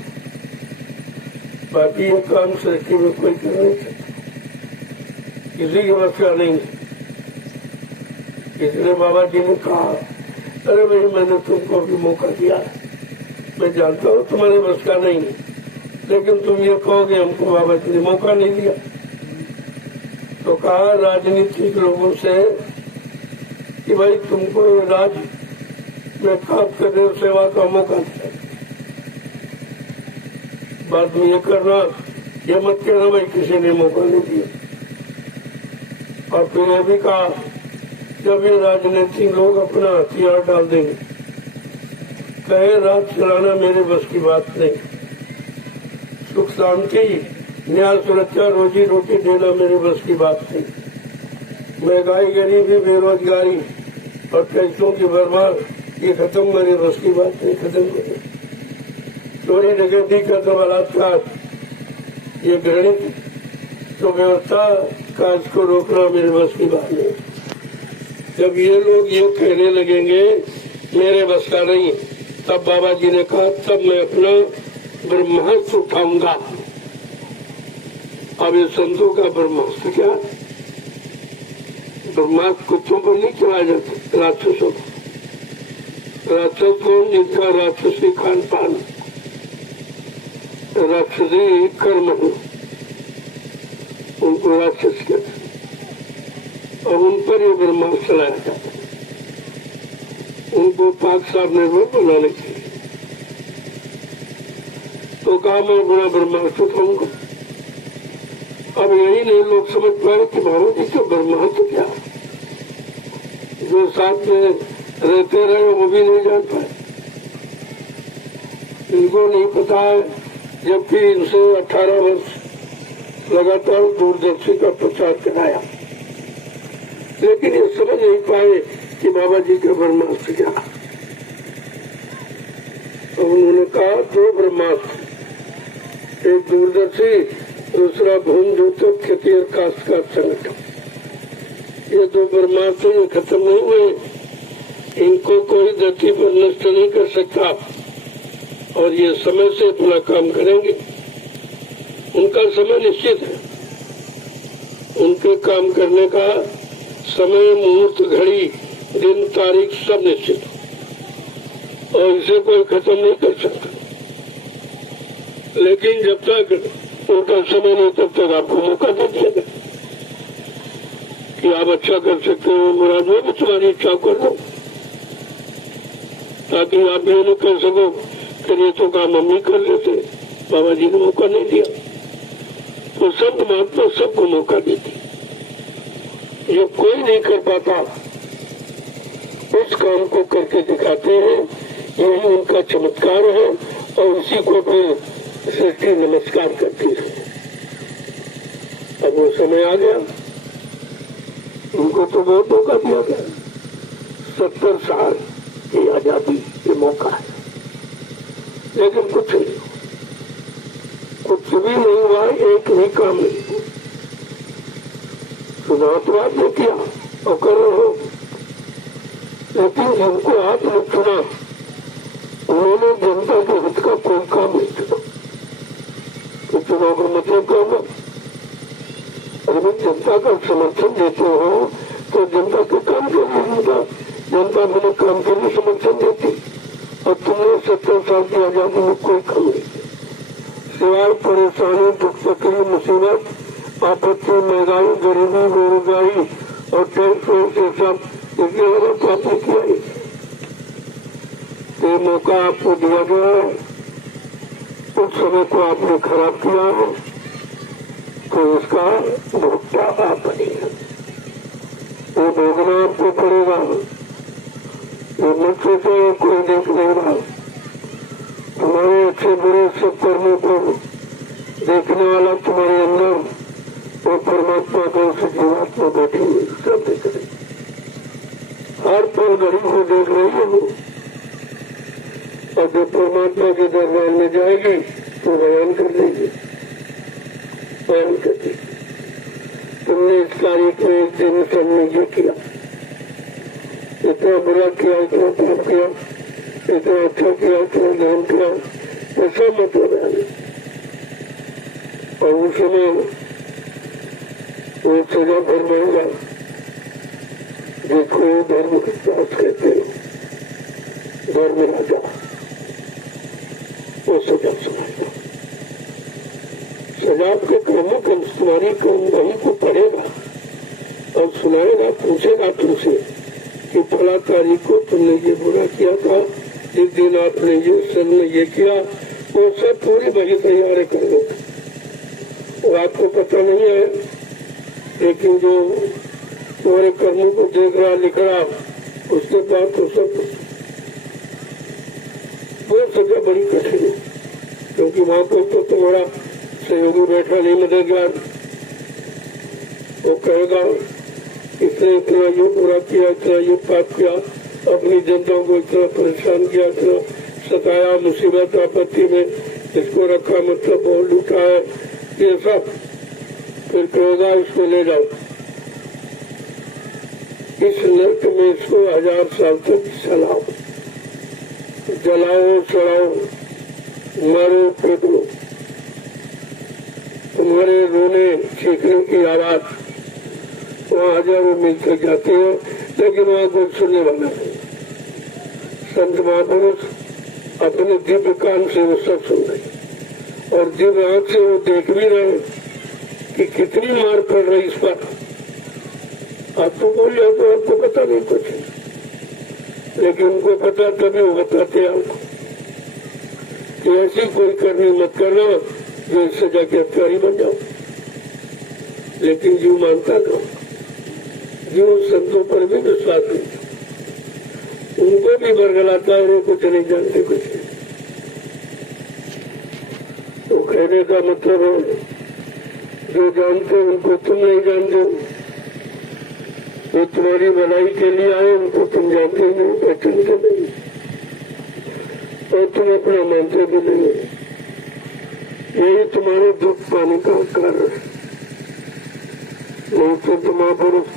बाकी ये काम सृष्टि में कोई कर नहीं सकता, किसी की बस का नहीं। इसलिए बाबा जी ने कहा, अरे भाई मैंने तुमको भी मौका दिया, मैं जानता हूँ तुम्हारे बस का नहीं, लेकिन तुम ये कहोगे हमको बाबा जी ने मौका नहीं दिया। तो कहा राजनीतिक लोगों से कि भाई तुमको ये राज में काम करने सेवा का मौका दिया, बाद में ये करना, ये मत कहना भाई किसी ने मौका नहीं दिया। और फिर ये भी कहा, जब ये राजनीतिक लोग अपना हथियार डाल देंगे, कहे राज चलाना मेरे बस की बात नहीं, सुख शांति न्याय सुरक्षा रोजी रोटी देना मेरे बस की बात नहीं, महंगाई गरीबी बेरोजगारी और पैसों की बर्बाद ये खत्म मेरे बस की बात नहीं, खत्म करे। चोरी डकैती खत्म, बलात्कार ये घृणित जो व्यवस्था का इसको रोकना मेरे बस की बात नहीं। जब ये लोग ये कहने लगेंगे मेरे बस का नहीं, तब बाबा जी ने कहा तब मैं अपना ब्रह्मास्त्र उठाऊंगा। अब ये संतों का ब्रह्मास्त्र क्या, ब्रह्मास्त्र कुत्तों पर नहीं चलाया जाता, राक्षसों को। राक्षस कौन, जिनका राक्षसी खान पान, राक्षसी कर्म है, उनको राक्षस कहते और उन पर ये ब्रह्मास्त्र चलाया जाता है, उनको पाक साफ निर्भर बनाने के लिए। तो कहा मैं बड़ा ब्रह्मास्त्र उठाऊंगा। अब यही नहीं लोग समझ पाए कि भारत जी का ब्रह्मास्त्र क्या, जो साथ में रहते रहे वो भी नहीं जान पाए, इनको नहीं पता है। जबकि इनसे 18 वर्ष लगातार दूरदर्शी का प्रचार कराया, लेकिन ये समझ नहीं पाए कि बाबा जी का ब्रह्मास्त्र क्या। तो उन्होंने कहा 2 ब्रह्मास्त्र, एक दूरदर्शी, दूसरा भूमि ज्योतिक खेती और काश्तकार संगठन। ये 2 ब्रह्मास्त्र ये खत्म नहीं हुए, इनको कोई धरती पर नष्ट नहीं कर सकता और ये समय से अपना काम करेंगे। उनका समय निश्चित है, उनके काम करने का समय, मुहूर्त, घड़ी, दिन, तारीख सब निश्चित और इसे कोई खत्म नहीं कर सकता। लेकिन जब तक उनका समय नहीं तब तक आपको मौका दे दिया गया कि आप अच्छा कर सकते हो, मुराद में भी तुम्हारी इच्छा कर लो, ताकि आप ये न कर सको फिर ये तो काम हम ही कर लेते। बाबा जी ने मौका नहीं दिया, तो संत महात्मा सबको मौका देती, जो कोई नहीं कर पाता उस काम को करके दिखाते हैं, यही उनका चमत्कार है और उसी को फिर सृष्टि नमस्कार करती है। अब वो समय आ गया, उनको तो बहुत मौका दिया गया, 70 साल की आजादी ये मौका है, लेकिन कुछ भी नहीं हुआ, एक भी काम नहीं। चुनाव तो आपने किया और कर रहे हो, लेकिन जिनको आपने चुना उन्होंने जनता के हित का कोई काम नहीं चुना। तो चुनाव का मतलब क्या हुआ? अगर जनता का समर्थन देते हो तो जनता के काम करिए, जनता मैंने काम के लिए समर्थन देती और तुमने 70 साल की आजादी में कोई कम नहीं, सिवाय परेशानी, दुख, तकलीफ, मुसीबत, आपत्ति, महंगाई, गरीबी, बेरोजगारी और टैक्स से सब इसके अलावा तो आपने किया ही। ये मौका आपको दिया गया है, उस समय को आपने खराब किया है, तो इसका भुगता आप बनेगा, ये भोगना आपको पड़ेगा। ये मत सोचो कोई देख नहीं रहा, तुम्हारे अच्छे बुरे सब कर्मों को देखने वाला तुम्हारे अंदर और परमात्मा को से जीवात्मा बैठी हुई सब देख रहे, हर पल घड़ी को देख रही है वो। और जब परमात्मा के दरबार में जाएगी तो बयान कर देगी, बयान कर देगी तुमने इस तारीख में इस दिन सबने ये किया, इतना बुरा किया, इतना पाप किया, इतना अच्छा किया, इतना ध्यान किया, ऐसा मतलब है। और उस समय वो सजा फरमाएगा जिसको धर्म के पास कहते हैं, धर्म राजा, वो सजा सुनाएगा। सजा के कर्मों को तुम्हारी कर्मवाही को पढ़ेगा और सुनाएगा, पूछेगा तुमसे कि फला तारीख को तुमने ये बुरा किया था, इस दिन आपने ये सन में ये किया, वो सब पूरी वही तैयारी कर लो। वो आपको पता नहीं है, लेकिन जो तुम्हारे कर्मों को देख रहा लिख रहा उसके बाद तो सब वो सजा बड़ी कठिन है, क्योंकि वहां कोई तो तुम्हारा सहयोगी बैठा नहीं मददगार, वो कहेगा इसने इतना ये बुरा किया, इतना ये पाप किया, अपनी जनता को इतना परेशान किया, इतना सताया, मुसीबत आपत्ति में इसको रखा, मतलब बहुत लूटा है, ये सब। फिर कहेगा इसको ले जाओ इस नर्क में, इसको 1000 साल तक चलाओ, जलाओ, चढ़ाओ, मारो, पीटो, तुम्हारे रोने चीखने की आवाज वहाँ हजारों मील तक जाती है, लेकिन वहाँ कोई सुनने वाला नहीं। संत महापुरुष अपने दिव्य कान से वो सब सुन रहे और दिव्य आंख से वो देख भी रहे कि कितनी मार पड़ रही इस पर। आप तो बोल जाओ तो आपको पता नहीं कुछ, लेकिन उनको पता, तभी वो बताते हैं आपको कि ऐसी कोई करनी मत करना जो इस सजा के हथियारी बन जाओ। लेकिन जीव मानता था, जीव संतों पर भी विश्वास नहीं, उनको भी बरगलाता है, वो कुछ नहीं जानते कुछ नहीं। तो कहने का मतलब है जो जानते उनको तुम नहीं जानते, वो तुम्हारी भलाई के लिए आए, उनको तुम जानते नहीं, पहचानते नहीं, और तुम अपना मानते भी नहीं। यही तुम्हारे दुख पाने का कारण है। नहीं तो तुम महापुरुष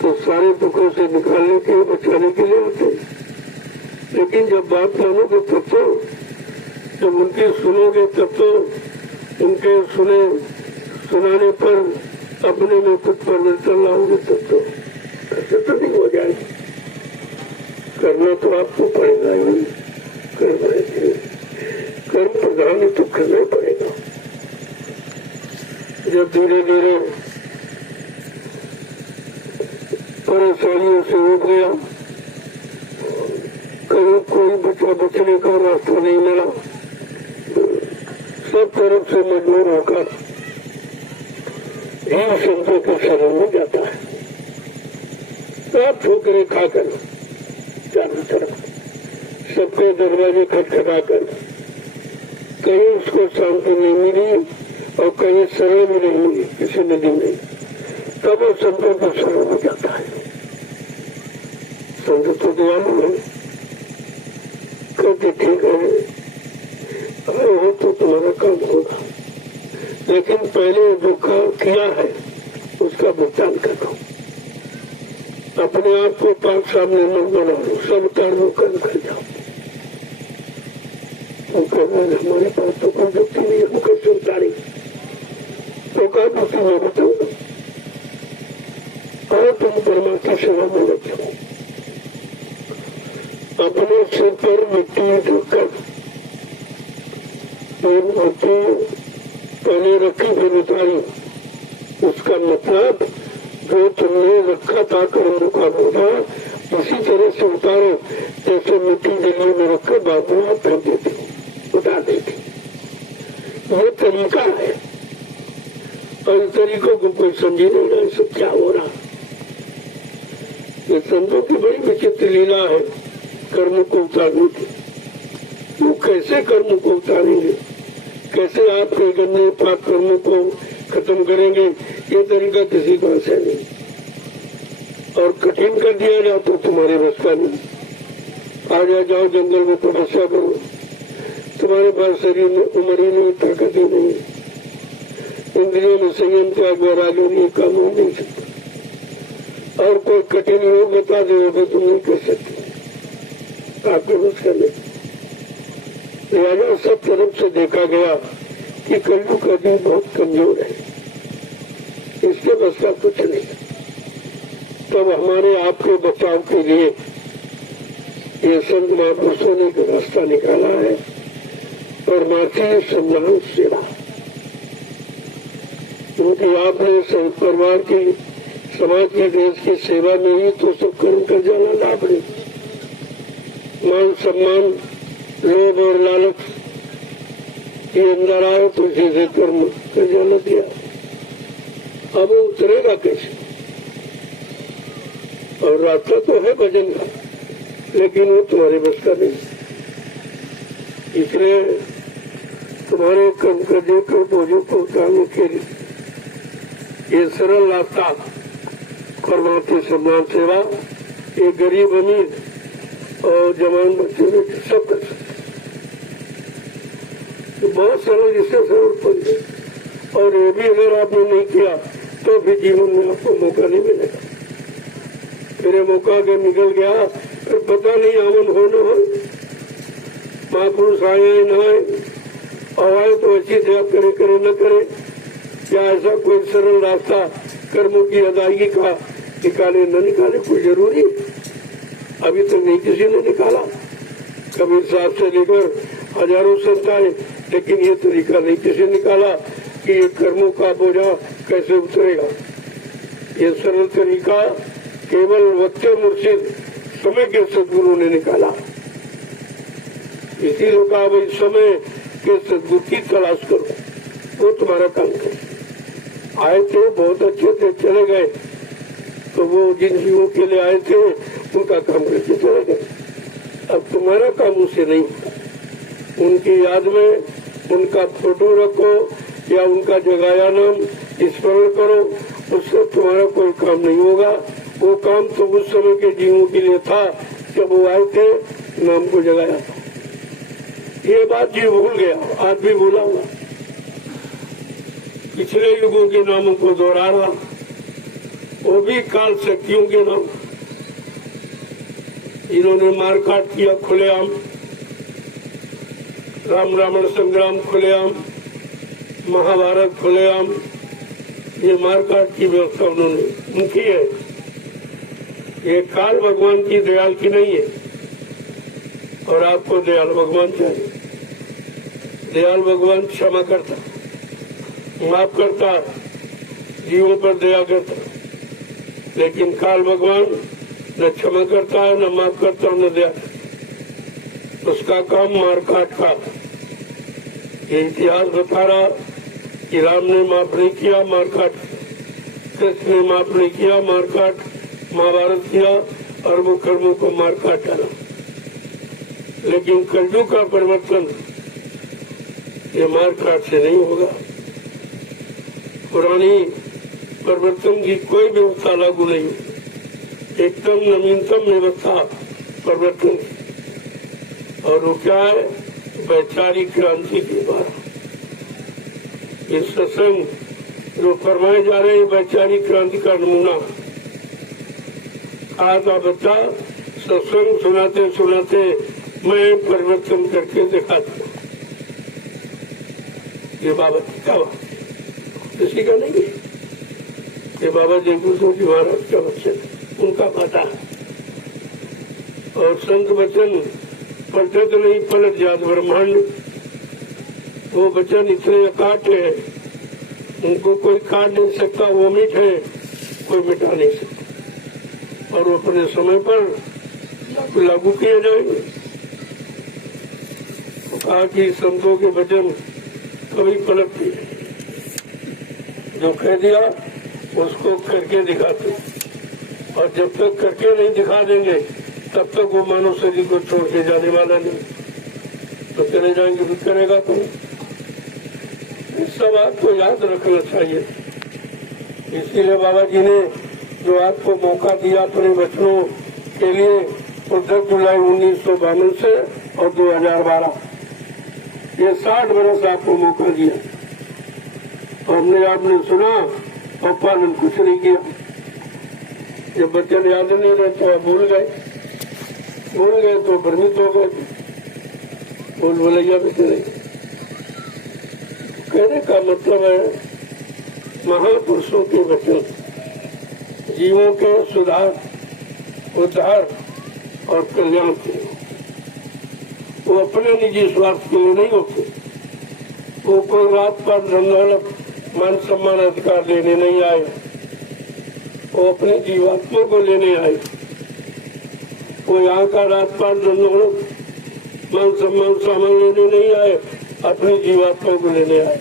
तो सारे दुखों से निकालने के लिए, बचाने के लिए आते, लेकिन जब बात मानोगे तब तो, जब उनकी सुनोगे तब तो, उनके सुनाने पर अपने में कुछ परिवर्तन लाओगे तब तो। ऐसे तो नहीं हो जाएगी, करना तो आपको पड़ेगा ही, कर्म प्रधान ही तो करना ही पड़ेगा। जब धीरे धीरे परेशानियों से हो गया, कहीं कोई बचने का रास्ता नहीं मिला, सब तरफ से मजबूर होकर जीव संतों के शरण में जाता है। सब ठोकरें खाकर चारों तरफ सबके दरवाजे खटखटाकर, कहीं उसको शांति नहीं मिली और कहीं शरण भी नहीं मिली किसी नदी में, तब वो संतों के शरण में जाता है। संत तो दयालु है, कहते ठीक है आए हो तो तुम्हारा काम होगा, लेकिन पहले जो काम किया है उसका भुगतान कर दो। अपने आप को पाक सामने मत बनाओ, सब कर्म कर्म कर जाओ। हमारे पास तो कोई व्यक्ति नहीं, हम कैसे उतारे, तो कहा दूसरी मैं बताऊंगा, और तुम परमात्मा सेवा में लग जाओ, अपने सिर पर मिट्टी रखकर मिट्टी पहले रखी फिर उतारी। उसका मतलब जो तुमने रखा था कर्मों का बोझा उसी तरह से उतारो जैसे मिट्टी जली में रखकर बाबू आप फेंक देते उतार देते। ये तरीका है और इस तरीकों को कोई समझी नहीं रहा सब क्या हो रहा। ये संतों की बड़ी विचित्र लीला है कर्म को उतारने की। वो कैसे कर्म को उतारेंगे, कैसे आपके गंदे पाप कर्मों को खत्म करेंगे, ये तरीका किसी पास है नहीं। और कठिन कर दिया जाए तो तुम्हारे बस का नहीं। आ जाओ जंगल में तपस्या करो, तुम्हारे पास शरीर में उम्र ही नहीं, ताकत ही नहीं, इंद्रियों में संयम त्याग वैराग्य नहीं, काम हो नहीं सकता। और कोई कठिन योग बता दे तो तुम नहीं कर सकते, आपके बस का नहीं। लिहाजा सब तरफ से देखा गया कि कलयुग का दिन बहुत कमजोर है, इसके बस का कुछ नहीं। तब हमारे आपके बचाव के लिए ये संत महापुरुषों ने एक रास्ता निकाला है, परमार्थी सम्मान सेवा। क्योंकि आपने संत परिवार की, समाज की, देश की सेवा में ही तो सब कर्म कर जाना लाभ नहीं। मान सम्मान, लोभ और लालच ये अंदर आए तो जैसे कर्म कर जाना दिया। अब वो उतरेगा कैसे? और रास्ता तो है भजन का, लेकिन वो तुम्हारे बस का नहीं। इसलिए तुम्हारे कर्म करने के बोझों को उतारने के लिए ये सरल रास्ता परमार्थी सम्मान सेवा, ये गरीब अमीर और जवान बच्चों ने सब कर सकते। तो बहुत सरल, इससे सरल पद। और ये भी अगर आपने नहीं किया तो भी जीवन में आपको मौका नहीं मिलेगा। फिर मौका अगर निकल गया फिर पता नहीं आवन हो न हो, महापुरुष आए न आए, और आए तो अच्छी सेवा करे करे न करे, क्या ऐसा कोई सरल रास्ता कर्मों की अदायगी का निकाले न निकाले, कोई जरूरी अभी तक नहीं किसी ने निकाला। कबीर साहब से लेकर हजारों संत आए, लेकिन ये तरीका नहीं किसी निकाला कि ये कर्मों का बोझा कैसे उतरेगा। ये सरल तरीका केवल वक्त मुर्शिद समय के सदगुरु ने निकाला। इसीलिए कहा भाई समय के सदगुरु की तलाश करो, वो तुम्हारा काम करो। आए थे बहुत अच्छे थे, चले गए, तो वो जिन जीवों के लिए आए थे उनका काम करके चले गए। अब तुम्हारा काम उसे नहीं, उनकी याद में उनका फोटो रखो या उनका जगाया नाम स्मरण करो, उससे तुम्हारा कोई काम नहीं होगा। वो काम तो उस समय के जीवों के लिए था जब वो आए थे, नाम को जगाया था। ये बात जी भूल गया, आज भी भूला हुआ। पिछले युगों के नामों को दोहरा रहा, वो भी काल शक्तियों के नाम। इन्होंने मारकाट किया खुलेआम, राम रावण संग्राम खुलेआम, महाभारत खुलेआम, ये मारकाट की व्यवस्था उन्होंने उनकी है। ये काल भगवान की दयाल की नहीं है, और आपको दयाल भगवान चाहिए। दयाल भगवान क्षमा करता, माफ करता, जीवों पर दया करता, लेकिन काल भगवान न क्षमा करता है, न माफ करता, न दया। उसका काम मारकाट का। ये इतिहास बता रहा कि राम ने माफ नहीं किया मारकाट, कृष्ण ने माफ नहीं किया मारकाट, महाभारत किया और वो कर्मों को मारकाट डाला। लेकिन कलयुग का परिवर्तन ये मारकाट से नहीं होगा। पुरानी परिवर्तन की कोई व्यवस्था लागू नहीं, एकदम नवीनतम व्यवस्था परिवर्तन की। और वो क्या है? वैचारिक क्रांति के द्वारा। ये सत्संग जो फरमाए जा रहे हैं वैचारिक क्रांति का नमूना। आज का बच्चा सत्संग सुनाते सुनाते मैं परिवर्तन करके दिखाता हूँ। ये बाबा का बात किसी का नहीं है, ये बाबा जयपुर जी महाराज का बच्चे उनका पता। और संत वचन पलटे तो नहीं, पलट जात ब्रह्मांड। वो वचन इतने अकाट है, उनको कोई काट नहीं सकता, वो मिट है, कोई मिटा नहीं सकता, और वो अपने समय पर लागू किए जाएंगे। कहा कि संतों के वचन कभी पलटते, जो कह दिया उसको करके दिखाते, और जब तक करके नहीं दिखा देंगे तब तक वो मानव शरीर को छोड़ के जाने वाला नहीं। तो चले जाएंगे भी करेगा तो इस सब आपको याद रखना चाहिए। इसीलिए बाबा जी ने जो आपको मौका दिया अपने वचनों के लिए, 10 जुलाई 1952 से और 2012, ये 60 बरस आपको मौका दिया। हमने आपने सुना और पालन कुछ नहीं किया। जब वचन याद नहीं रहे तो भूल गए तो भ्रमित हो गए, बोल भलैया भी चले। कहने का मतलब है महापुरुषों के वचन जीवों के सुधार, उद्धार और कल्याण के, वो अपने निजी स्वार्थ के लिए नहीं होते। वो कोई रात पर धन मान सम्मान अधिकार लेने नहीं आए, वो अपने जीवात्मा को लेने आए। वो यहाँ का रात पार धन मान सम्मान सामान लेने नहीं आए, अपनी जीवात्मा को लेने आए।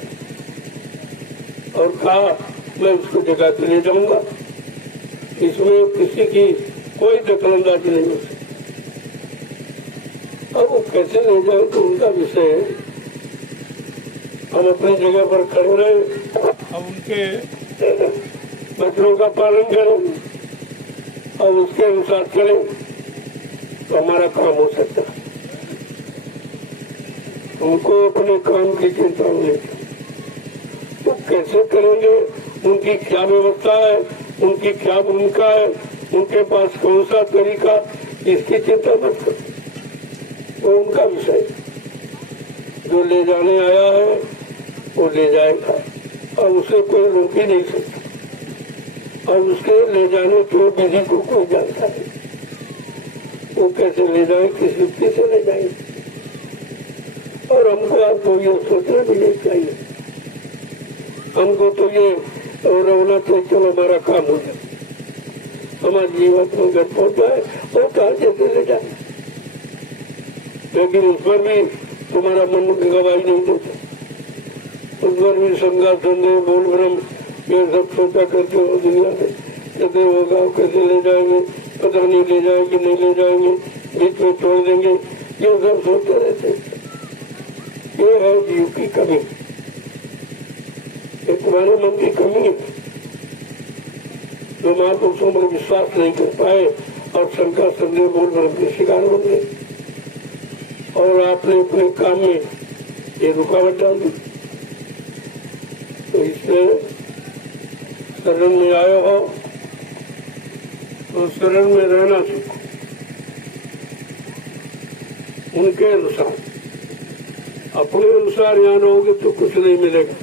और कहा मैं उसको जगह के ले जाऊंगा, इसमें किसी की कोई दखलंदाजी नहीं हो सकती। अब वो कैसे ले जाए तो उनका विषय है। हम अपनी जगह पर खड़े रहे, हम उनके वचनों का पालन करें और उसके अनुसार चलें तो हमारा काम हो सकता है। उनको अपने काम की चिंता नहीं, तो कैसे करेंगे, उनकी क्या व्यवस्था है, उनकी क्या भूमिका है, उनके पास कौन सा तरीका, इसकी चिंता मत करो, वो उनका विषय। जो ले जाने आया है वो ले जाएगा और उसे कोई रोक ही नहीं सकता। और उसके ले जाने की विधि को कोई जानता है, वो कैसे ले जाए, किस युक्ति से ले जाएंगे। और हमको आपको ये सोचना भी नहीं चाहिए, हमको तो ये रोना चाहिए चलो हमारा काम हो जाए, हमारे जीवन को घर पहुंच जाए और कहा जैसे ले जाए। लेकिन उस पर भी तुम्हारा मन गवाही नहीं देता, उस पर भी संघा संदेह बोल ब्रह्म ये सब सोचा करते हो दुनिया में कैसे होगा, कैसे ले जाएंगे, पता नहीं ले जाएंगे नहीं ले जाएंगे, बीच में छोड़ देंगे, ये सब सोचते रहते। ये है जीव की कमी, ये तुम्हारे मन की कमी है जो महापुरुषों पर विश्वास नहीं कर पाए और शंका संदेह बोल ब्रह्म के शिकार बन गए। और आपने अपने काम में ये रुकावट डाल दी। तो इसमें शरण में आए हो तो शरण में रहना सीखो, उनके अनुसार। अपने अनुसार यहाँ रहोगे तो कुछ नहीं मिलेगा,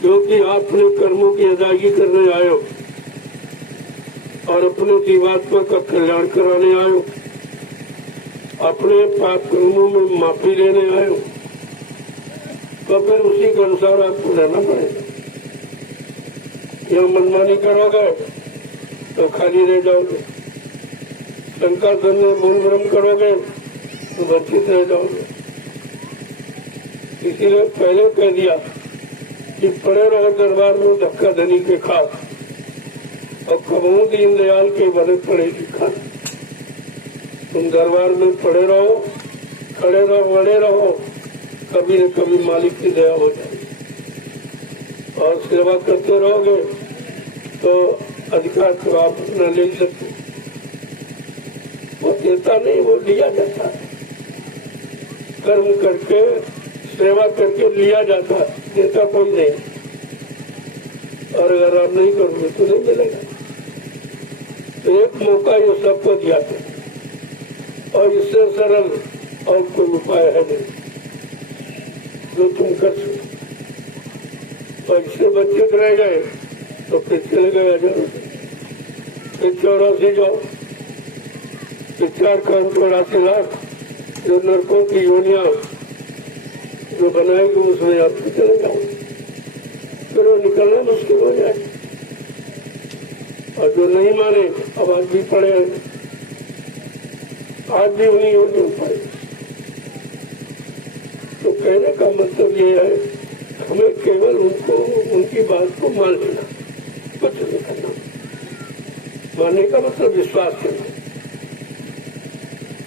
क्योंकि आप अपने कर्मों की अदायगी करने आए हो और अपने जीवात्मा का कल्याण कराने आए हो, अपने पाप कर्मों में माफी लेने आए हो, तो फिर उसी के अनुसार आपको रहना पड़ेगा। यह मनमानी करोगे तो खाली रह जाओगे, शंका करने मूल भ्रम करोगे तो वंचित रह जाओगे। इसीलिए पहले कह दिया कि पड़े रहो दरबार में धक्का धनी के खास, और कबहू दीन दयाल के बने पड़ेगी खास। तुम दरबार में पड़े रहो, खड़े रहो, बड़े रहो, कभी न कभी मालिक की दया हो जाएगी। और सेवा करते रहोगे तो अधिकार तो आप अपना ले सकते, वो देता नहीं, वो लिया जाता है। कर्म करके सेवा करके लिया जाता है, देता कोई नहीं। और अगर आप नहीं करोगे तो नहीं मिलेगा। तो एक मौका ये सबको दिया था और इससे सरल और कोई उपाय है नहीं जो तुम कर सको। और इससे बच्चे रह गए तो फिर चले गए 1000, फिर 84 जाओ, 4 करोड़ 84 लाख जो नरकों की योनियां जो बनाएगी उसमें आप चले जाओ, फिर वो निकलना मुश्किल हो जाए। और जो नहीं माने अब आज भी पड़े, आज भी उन्हीं योनियों पड़े। तो कहने का मतलब ये है, हमें केवल उनको उनकी बात को मान लेना, कुछ नहीं करना। मानने का मतलब विश्वास करना।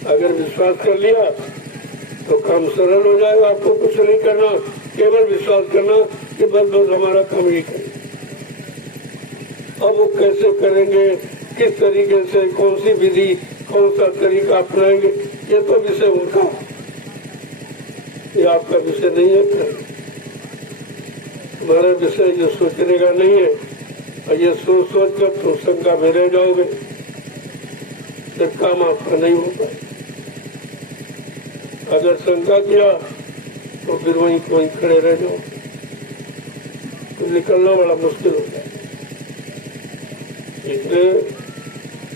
अगर विश्वास कर लिया तो काम सरल हो जाएगा। आपको कुछ नहीं करना, केवल विश्वास करना कि बस हमारा काम ही करें। अब वो कैसे करेंगे, किस तरीके से, कौन सी विधि, कौन सा तरीका अपनाएंगे, ये तो विषय उनका, ये आपका विषय नहीं है। हमारा विषय ये सोचने का नहीं है, और ये सोच सोच कर तुम शंका में रह जाओगे, फिर काम आपका नहीं हो पाए। अगर शंका किया तो फिर वहीं खड़े रह जाओ, तो निकलना बड़ा मुश्किल हो जाए। इसलिए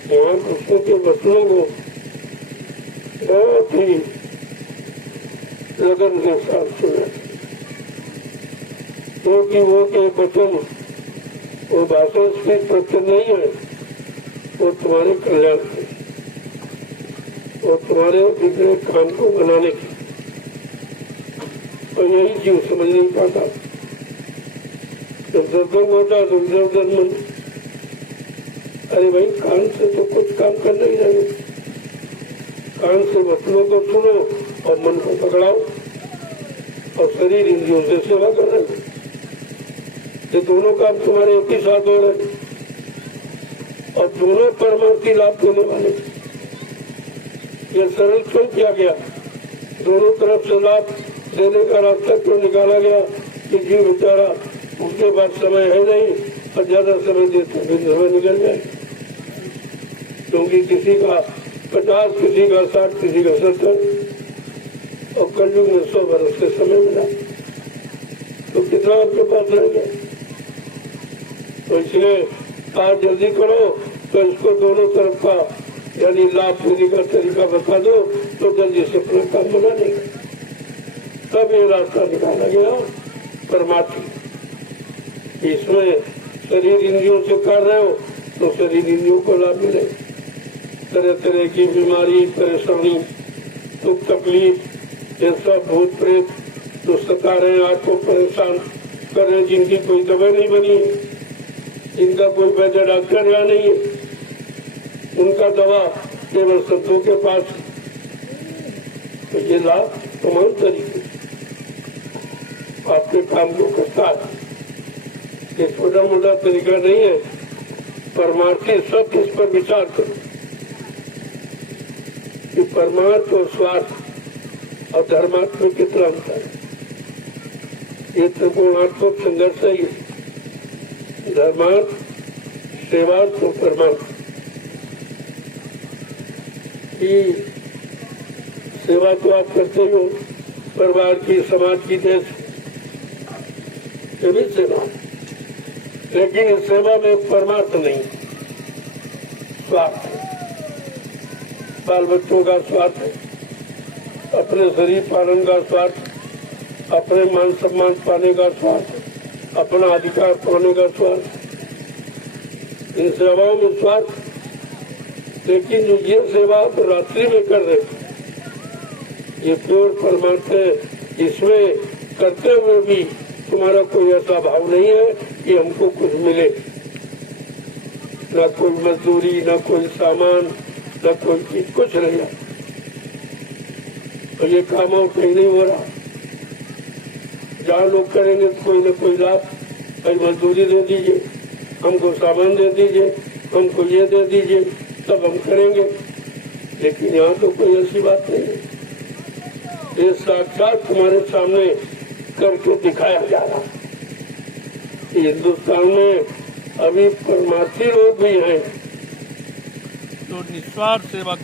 महापुरुषों के वचनों को बहुत ही लगन के साथ सुना, क्योंकि वो के वचन वो भाषण से सत्य नहीं है, वो तुम्हारे कल्याण के और तुम्हारे बिगड़े काम को बनाने की। और यही जीव समझ नहीं पाता। जब सत्संग होता तो इधर उधर मन, अरे भाई कान से तो कुछ काम करना ही नहीं, कान से वचनों को सुनो और मन को पकड़ाओ और शरीर इंद्रियों से सेवा करना। ये दोनों काम तुम्हारे एक ही साथ हो रहे और दोनों परमार्थी लाभ देने वाले। ये सरल क्यों किया गया, दोनों तरफ से लाभ देने का रास्ता क्यों निकाला गया कि जीव बेचारा उसके बाद समय है नहीं और ज्यादा समय देते फिर समय निकल जाए। क्योंकि किसी का 50, किसी का 60, किसी का 70 और कलयुग में 100 वर्ष के समय मिला, तो कितना आपके पास रह गया। तो इसलिए आज जल्दी करो, तो इसको दोनों तरफ का यानी लाभ देने का तरीका बता दो, तो जल्दी से अपना काम बना लेंगे। तब ये रास्ता निकाला गया परमात्मा। इसमें शरीर इंद्रियों से कर रहे हो तो शरीर इंद्रियों को लाभ मिले, तरह तरह की बीमारी, परेशानी, दुख तकलीफ, ये सब भूत प्रेत जो सता रहे हैं, आपको परेशान कर रहे, जिनकी कोई दवाई नहीं बनी, जिनका कोई वैद्य डॉक्टर यहाँ नहीं है, उनका दवा केवल संतों के पास। तो ये लाभ तमाम तरीके आपके काम को करता है। ये छोटा मोटा तरीका नहीं है। परमार्थी सब इस पर विचार करो कि परमार्थ और स्वार्थ और धर्मार्थ में कितना अंतर है। ये त्रिकोणात्मक संघर्ष है। धर्मार्थ, सेवार्थ और परमार्थ की सेवा तो आप करते हो, परिवार की, समाज की, देश की भी सेवा, लेकिन इस सेवा में परमार्थ नहीं, स्वार्थ है। बाल बच्चों का स्वार्थ है, अपने शरीर पालन का स्वार्थ, अपने मान सम्मान पाने का स्वार्थ, अपना अधिकार पाने का स्वार्थ, इन सेवाओं में स्वार्थ। लेकिन जो ये सेवा तो रात्रि में कर रहे, ये प्योर परमार्थ है। इसमें करते हुए भी तुम्हारा कोई ऐसा भाव नहीं है कि हमको कुछ मिले, न कोई मजदूरी, न कोई सामान, न कोई चीज, कुछ नहीं है। तो ये काम और कहीं नहीं हो रहा। जहाँ लोग करेंगे तो कोई न कोई लाभ, भाई मजदूरी दे दीजिए, हमको सामान दे दीजिए, हमको ये दे दीजिए, तब हम करेंगे। लेकिन यहाँ तो कोई ऐसी बात नहीं है। ये साक्षात तुम्हारे सामने करके दिखाया जा रहा है। हिंदुस्तान में अभी परमार्थी लोग भी हैं जो निस्वार्थ सेवा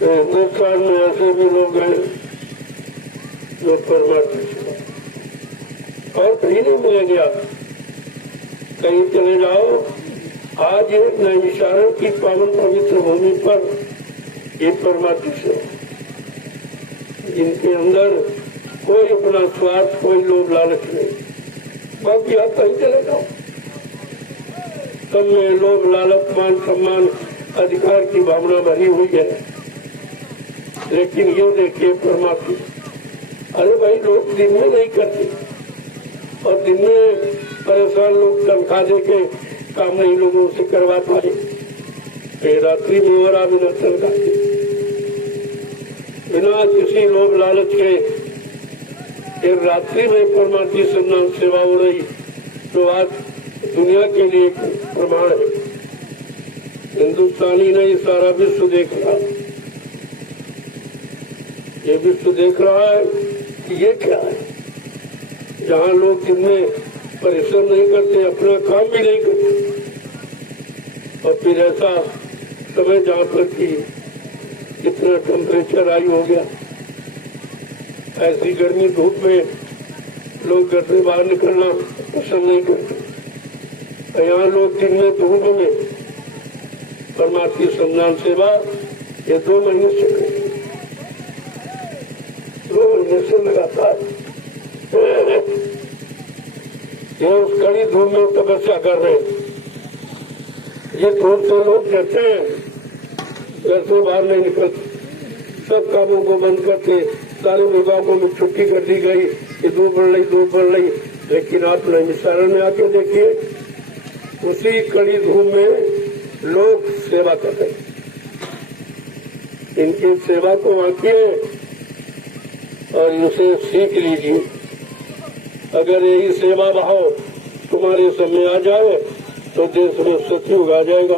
तो हिंदुस्तान में ऐसे भी लोग हैं जो परमार्थी सेवा, और कहीं नहीं मिलेंगे। आप कहीं चले जाओ, आज ये नैमिषारण्य की पावन पवित्र भूमि पर ये परमार्थी सेवा, जिनके अंदर कोई अपना स्वार्थ, कोई लोभ लालच नहीं। बाकी आप कहीं चले जाओ, सब में लोभ लालच, मान सम्मान, अधिकार की भावना भरी हुई है। लेकिन ये देखिए परमात्मा, अरे भाई लोग दिन में नहीं करते, और दिन में परेशान लोग तनख्वाह दे के काम नहीं लोगों से करवा पाए, फिर रात्रि में और बिना तनख्वाह के, बिना किसी लोभ लालच के एक रात्रि में परमार्थी सम्मान सेवा हो रही, तो आज दुनिया के लिए प्रमाण है। हिंदुस्तानी नहीं, सारा विश्व देख रहा, ये विश्व देख रहा है कि ये क्या है, जहाँ लोग जिनमें परिश्रम नहीं करते, अपना काम भी नहीं करते, और फिर ऐसा समय जहाँ पर कि इतना टेम्परेचर हाई हो गया, ऐसी गर्मी धूप में लोग घर से बाहर निकलना पसंद नहीं करते। यहाँ लोग दिन में धूप में परमार्थी सम्मान सेवा ये 2 महीने से करें, 2 महीने से लगातार ये उस कड़ी धूप में तपस्या कर रहे हैं। ये धूप से लोग कहते हैं घर से बाहर नहीं निकलते, सब कामों को बंद करके, सारे विभागों में छुट्टी कर दी गई, ये धूप बढ़ रही। लेकिन आप नैमिषारण्य में आके देखिए, उसी कड़ी धूप में लोग सेवा कर रहे हैं। इनकी सेवा को आंकिए और इनसे सीख लीजिए। अगर यही सेवा भाव तुम्हारे समय आ जाए तो देश में सतयुग आ जाएगा,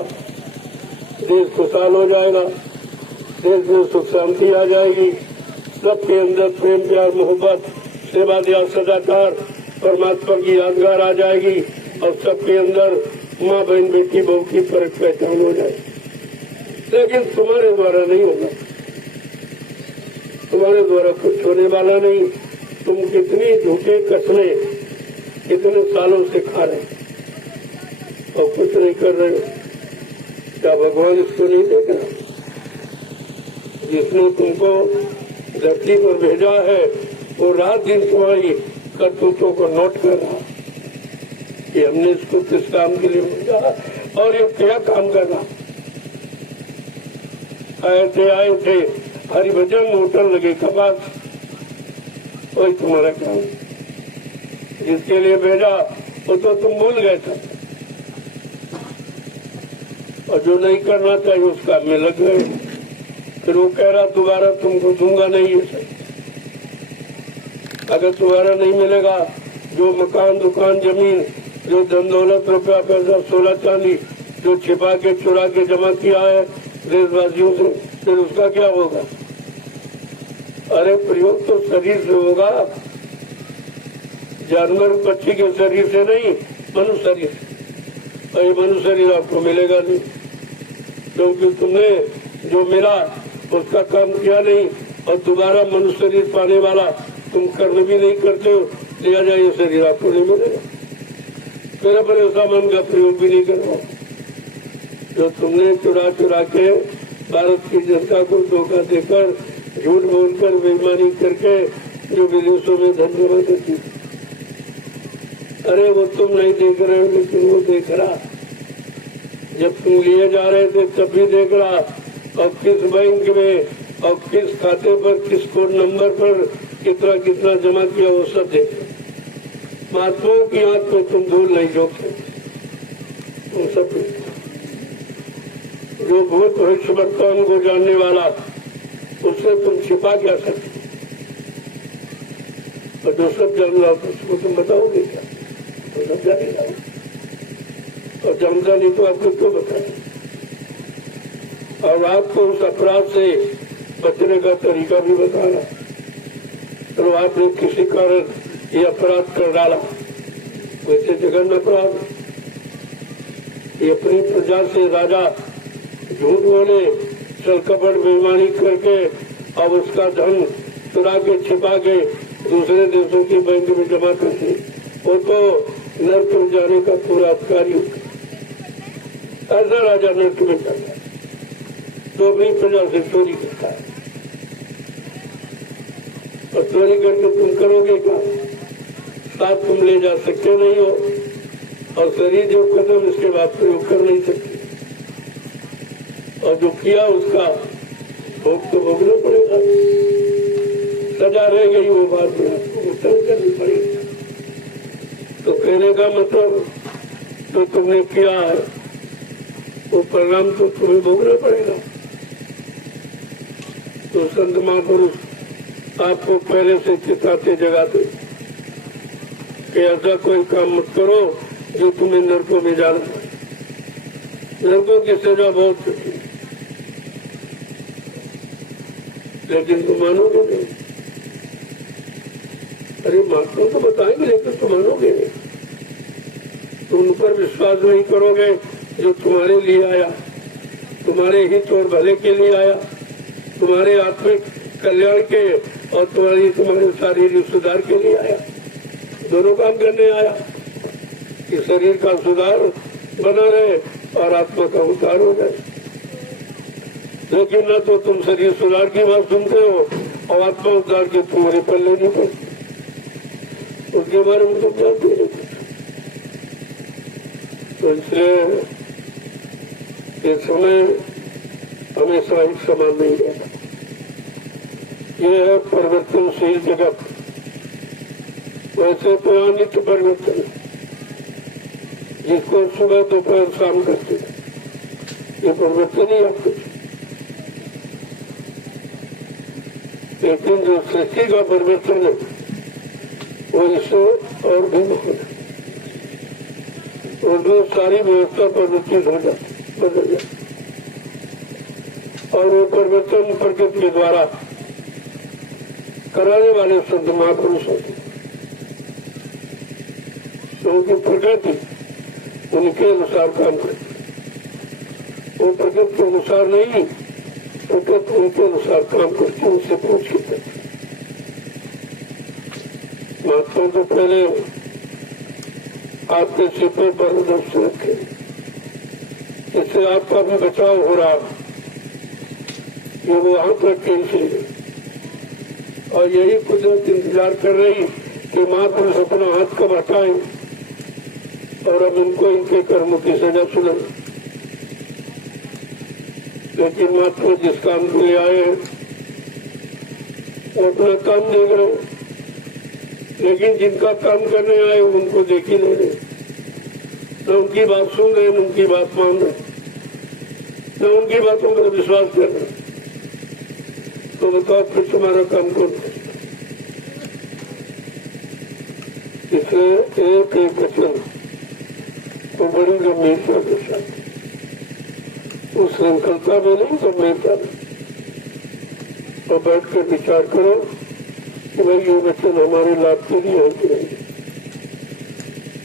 देश खुशहाल हो जाएगा, देश में सुख शांति आ जाएगी, सबके अंदर प्रेम प्यार मोहब्बत सेवा दया सदाचार परमात्मा की यादगार आ जाएगी, और सबके अंदर माँ बहन बेटी बहू की फर्क पहचान हो जाएगी। लेकिन तुम्हारे द्वारा नहीं होगा, तुम्हारे द्वारा कुछ होने वाला नहीं। तुम कितनी झूठे कसमें कितने सालों से खा रहे और कुछ नहीं कर रहे हो। क्या भगवान इसको नहीं देख रहा? जिसने तुमको धरती पर भेजा है वो रात दिन तुम्हारी करतूतों को नोट कर रहा कि हमने इसको किस काम के लिए भेजा और ये क्या काम करना। आए थे हरिभजन होटल लगे कपास, वही तुम्हारा काम। जिसके लिए भेजा वो तो तुम भूल गए थे, और जो नहीं करना चाहिए उस काम में लग गए। फिर वो कह रहा दोबारा तुमको दूंगा नहीं है। अगर तुम्हारा नहीं मिलेगा, जो मकान दुकान जमीन जो धन दौलत रुपया पैसा सोना चांदी जो छिपा के चुरा के जमा किया है देशवासियों से, फिर उसका क्या होगा? अरे प्रयोग तो शरीर से होगा, जानवर पक्षी के शरीर से नहीं, मनुष्य शरीर से। और ये मनुष्य शरीर आपको मिलेगा नहीं, क्योंकि तुमने जो मिला उसका काम किया नहीं, और दोबारा मनुष्य शरीर पाने वाला तुम कर्म भी नहीं करते हो, लिया जाए ये शरीर आपको नहीं मिलेगा। फिर अपने सामान का प्रयोग भी नहीं करना। जो तुमने चुरा चुरा के भारत की जनता को धोखा देकर झूठ बोलकर बेईमानी करके जो विदेशों में धन जमा करती, अरे वो तुम नहीं देख रहे हो, लेकिन वो देख रहा। जब तुम लिए जा रहे थे तब भी देख रहा, और किस बैंक में और किस खाते पर किस कोड नंबर पर कितना कितना जमा किया वो सब देख। महात्माओं की आंख में तुम धूल नहीं झोंक सकते, वो सब जो भूत भविष्य वर्तमान को जानने वाला उससे तुम छिपा क्या सकते, और जो सब जान रहा उसको तुम बताओगे क्या? तो सब जानेगा, और जानता नहीं तो आपको क्यों बताए? और आपको उस अपराध से बचने का तरीका भी बताना। तो आपने किसी कारण ये अपराध कर डाला, वैसे जघन्य अपराध, ये अपनी प्रजा से राजा झूठ बोले, छल कपट बेईमानी करके अब उसका धन चुरा के छिपा के दूसरे देशों की बैंक में जमा करती, वो तो नर्क में जाने का पूरा अधिकारी होता। ऐसा राजा नर्क में जाता तो अपनी प्रजा से चोरी करता है, और चोरी करके तुम करोगे क्या? साथ तुम ले जा सकते नहीं हो, और शरीर जो खत्म इसके बाद प्रयोग कर नहीं सकते, और जो किया उसका भोग तो भोगना पड़ेगा। सजा रह गई वो बात में आपको करनी पड़ेगी। तो कहने का मतलब जो तुमने किया है वो परिणाम तो तुम्हें भोगना पड़ेगा। तो संत महापुरुष आपको पहले से चेताते जगाते कि ऐसा कोई काम मत करो जो तुम्हें नरकों में जाना पड़े। नरकों की सजा बहुत कठिन, लेकिन तुम मानोगे नहीं। अरे महात्मा तो बताएंगे लेकिन तुम मानोगे नहीं, तुम उन पर विश्वास नहीं करोगे जो तुम्हारे लिए आया, तुम्हारे हित और भले के लिए आया, तुम्हारे आत्मिक कल्याण के और तुम्हारे शारीरिक सुधार के लिए आया। दोनों काम करने आया कि शरीर का सुधार बना रहे और आत्मा का उद्धार हो जाए। लेकिन न तो तुम शरीर सुधार की बात सुनते हो और आत्मा उद्धार के तुम्हारे पल्ले नहीं पड़ती, उसके बारे में तुम जानते नहीं। तो इसलिए ये समय हमेशा एक समान नहीं रहता। ये है परिवर्तनशील जगत। वैसे तो अनित्य परिवर्तन है, जिसको सुबह दोपहर शाम करते हैं, ये परिवर्तन ही आपको। लेकिन जो सृष्टि का परिवर्तन है वो इससे और भी महान है, और जो सारी व्यवस्था परिवर्तित हो जाती, बदल जाती, और वो परिवर्तन प्रकृति के द्वारा कराने वाले संत महापुरुष होते, क्योंकि प्रकृति उनके अनुसार काम करती, वो प्रकृति के अनुसार नहीं, प्रकृति उनके अनुसार काम करती, उनसे पूछ के करती। महात्मा तो पहले आपके सिर पर नफ्स रखे, इससे आपका भी बचाव हो रहा, ये वो हाथ रखे इसलिए। और यही कुदरत इंतजार कर रही कि महापुरुष अपना हाथ कब हटाएं और अब इनको इनके कर्मों की सजा सुना। लेकिन महात्मा जिस काम के लिए आए हैं वो अपना काम देख रहे हैं, लेकिन जिनका काम करने आए उनको देख ही नहीं रहे, न उनकी बात सुन रहे, न उनकी बात मान रहे, न उनकी बातों पर विश्वास कर रहे। तो बताओ फिर तुम्हारा काम कौन है? इसलिए एक एक वचन तो बड़ी गंभीरता के साथ, उस संकल्पता में नहीं, गंभीरता में, और बैठ कर विचार करो कि भाई ये वचन हमारे लाभ के लिए है कि नहीं,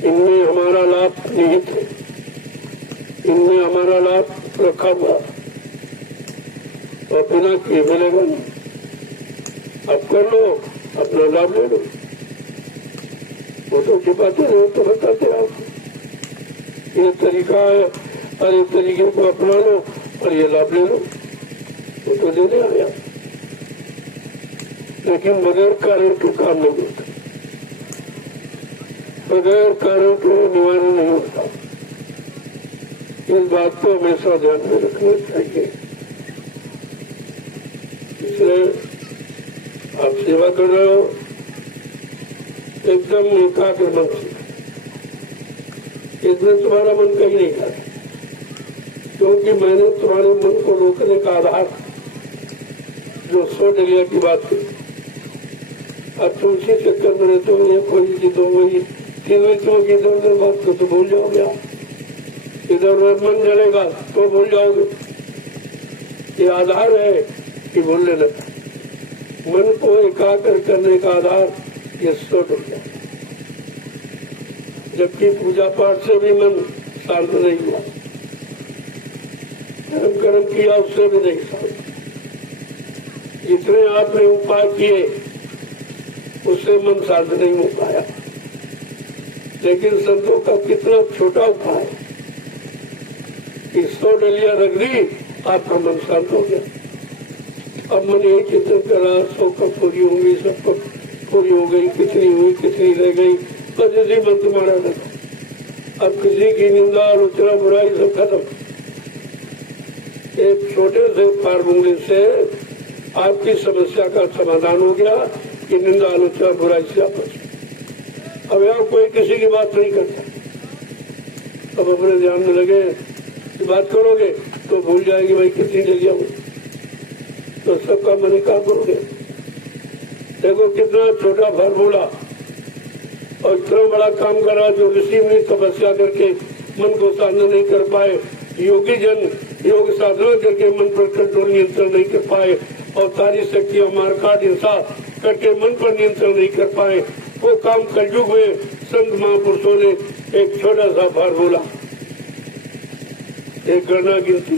इनमें हमारा लाभ निहित है, इनमें हमारा लाभ रखा हुआ, और बिना किए मिलेगा नहीं। अब कर लो, अपना लाभ ले लो, वो तो छिपाते रहो तो बताते आप ये तरीका है, और इस तरीके को अपना लो और ये लाभ ले लो, वो तो देने आया। लेकिन बगैर कारण के काम नहीं होता, बगैर कारण के निवारण नहीं होता। इस बात को हमेशा ध्यान में रखना चाहिए। इसलिए आप सेवा कर रहे हो एकदम एकाग्र मन से, इसमें तुम्हारा मन कहीं नहीं था, क्योंकि मैंने तुम्हारे मन को रोकने का आधार जो सो जगह की बात थी, अब तुम उसी चक्कर में रहते हो, ये कोई चीज हो गई कि इधर उधर बात तो भूल जाओगे, आप इधर उधर मन जलेगा तो भूल जाओगे। ये आधार है कि भूलने लगा, मन को एकाग्र करने का आधार ये सो गया। जबकि पूजा पाठ से भी मन शांत नहीं हुआ, कर्म किया उससे भी नहीं शांत। जितने आपने उपाय किए उससे मन शांत नहीं हो पाया, लेकिन संतों का कितना छोटा उपाय, 100 डलिया रख दी, आपका मन शांत हो गया। अब मन यही चिंतन करा 100 कब पूरी होंगी, सब कब पूरी हो गई, कितनी हुई, कितनी रह गई, बस इसी मन तुम्हारा लगा। अब किसी की निंदा आलोचना बुराई सब खत्म। एक छोटे से फार्मूले से आपकी समस्या का समाधान हो गया कि निंदा आलोचना बुराई से आप बचो। अब यहाँ कोई किसी की बात नहीं करता। अब अपने ध्यान में लगे कि बात करोगे तो भूल जाएगी भाई कितनी डलिया हुई, तो सबका मन क्या करोगे। देखो कितना छोटा फार्मूला और इतना बड़ा काम करा। जो ऋषि मुनि तपस्या करके मन को शांत नहीं कर पाए, योगी जन योग साधना करके मन पर कंट्रोल नियंत्रण नहीं कर पाए, और सारी शक्तियां मारकाट हिंसा करके मन पर नियंत्रण नहीं कर पाए, वो काम कलयुग में संत महापुरुषों ने एक छोटा सा फार्मूला, एक गणना गिनती,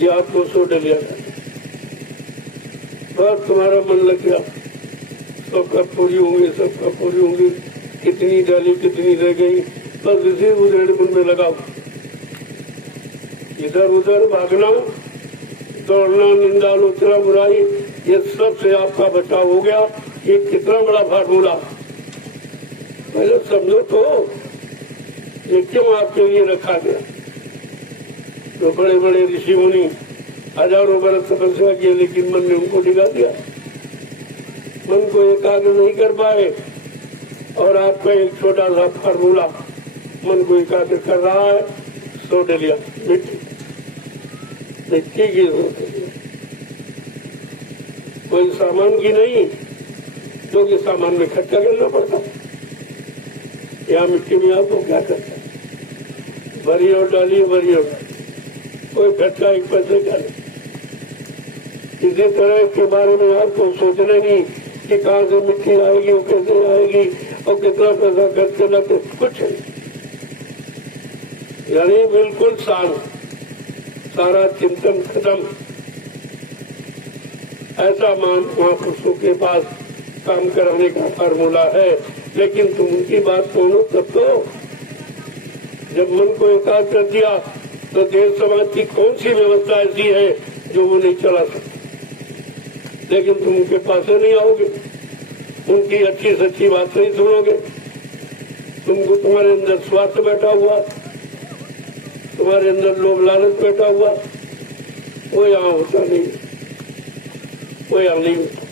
ये आपको 100 डलिया बस तुम्हारा मन लग गया, सबका पूरी होंगी, सबका पूरी होंगी, कितनी डाली कितनी रह गई, बस इसी उधेड़ मन में लगाओ। इधर उधर भागना, दौड़ना, निंदा आलोचना बुराई, ये सब से आपका बचाव हो गया। ये कितना बड़ा फार्मूला, पहले समझो तो ये क्यों आपके लिए रखा गया। तो बड़े बड़े ऋषि मुनि हजारों बरस तपस्या किए, लेकिन मन ने उनको डिगा दिया, मन को एकाग्र नहीं कर पाए। और आपका एक छोटा सा फार्मूला मन को एकाग्र कर रहा है। 100 डलिया मिट्टी, मिट्टी की कोई सामान की नहीं, जो कि सामान में खर्चा करना पड़ता। यहाँ मिट्टी में आपको क्या करता है, भरी और डाली, भरी और कोई खर्चा 1 पैसे का नहीं। इसी तरह के बारे में आपको सोचना नहीं कि कहाँ से मिट्टी आएगी, वो कैसे आएगी और कितना पैसा खर्च करना, तो कुछ नहीं। यानी बिल्कुल शांत, सारा चिंतन खत्म। ऐसा महापुरुषों के पास काम कराने का फार्मूला है। लेकिन तुम उनकी बात सुनो तब तो, जब मन को एकाग्र कर दिया तो देश समाज की कौन सी व्यवस्था ऐसी है जो वो नहीं चला सकती। लेकिन तुम उनके पास से नहीं आओगे, उनकी अच्छी सच्ची बात नहीं सुनोगे। तुमको तुम्हारे अंदर स्वार्थ बैठा हुआ, तुम्हारे अंदर लोभ लालच बैठा हुआ, वो यहाँ होता नहीं, वो यहाँ नहीं होता,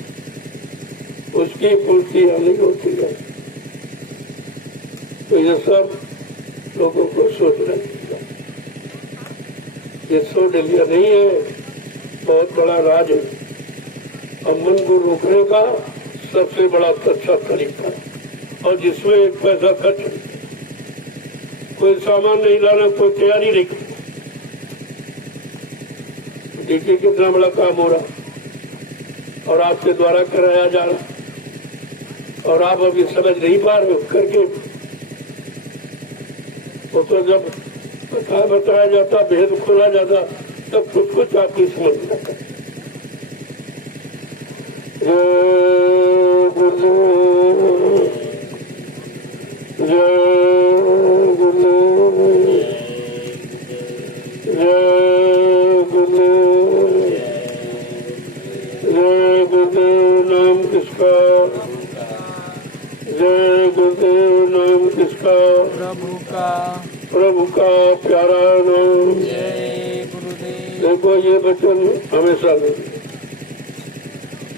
उसकी पूर्ति यहाँ नहीं होती है। तो ये सब लोगों को सोचना चाहिए। ये 100 डलिया नहीं है, बहुत बड़ा राज है। अब मन को रोकने का सबसे बड़ा अच्छा तरीका, और जिसमें 1 पैसा खर्च नहीं, कोई सामान नहीं लाना, कोई तैयारी नहीं करना। देखिए कितना बड़ा काम हो रहा और आपके द्वारा कराया जा रहा, और आप अभी समझ नहीं पा रहे हो करके। तो जब बताया जाता, भेद खोला जाता, तब कुछ कुछ आपकी समझ में आता। जय गुरु, जय गुरु, जय गुरु, जय गुरु नाम किसका, जय गुरु नाम किसका, प्रभु का, प्रभु का प्यारा नाम। जय गुरुदेव। देखो ये वचन हमेशा नहीं,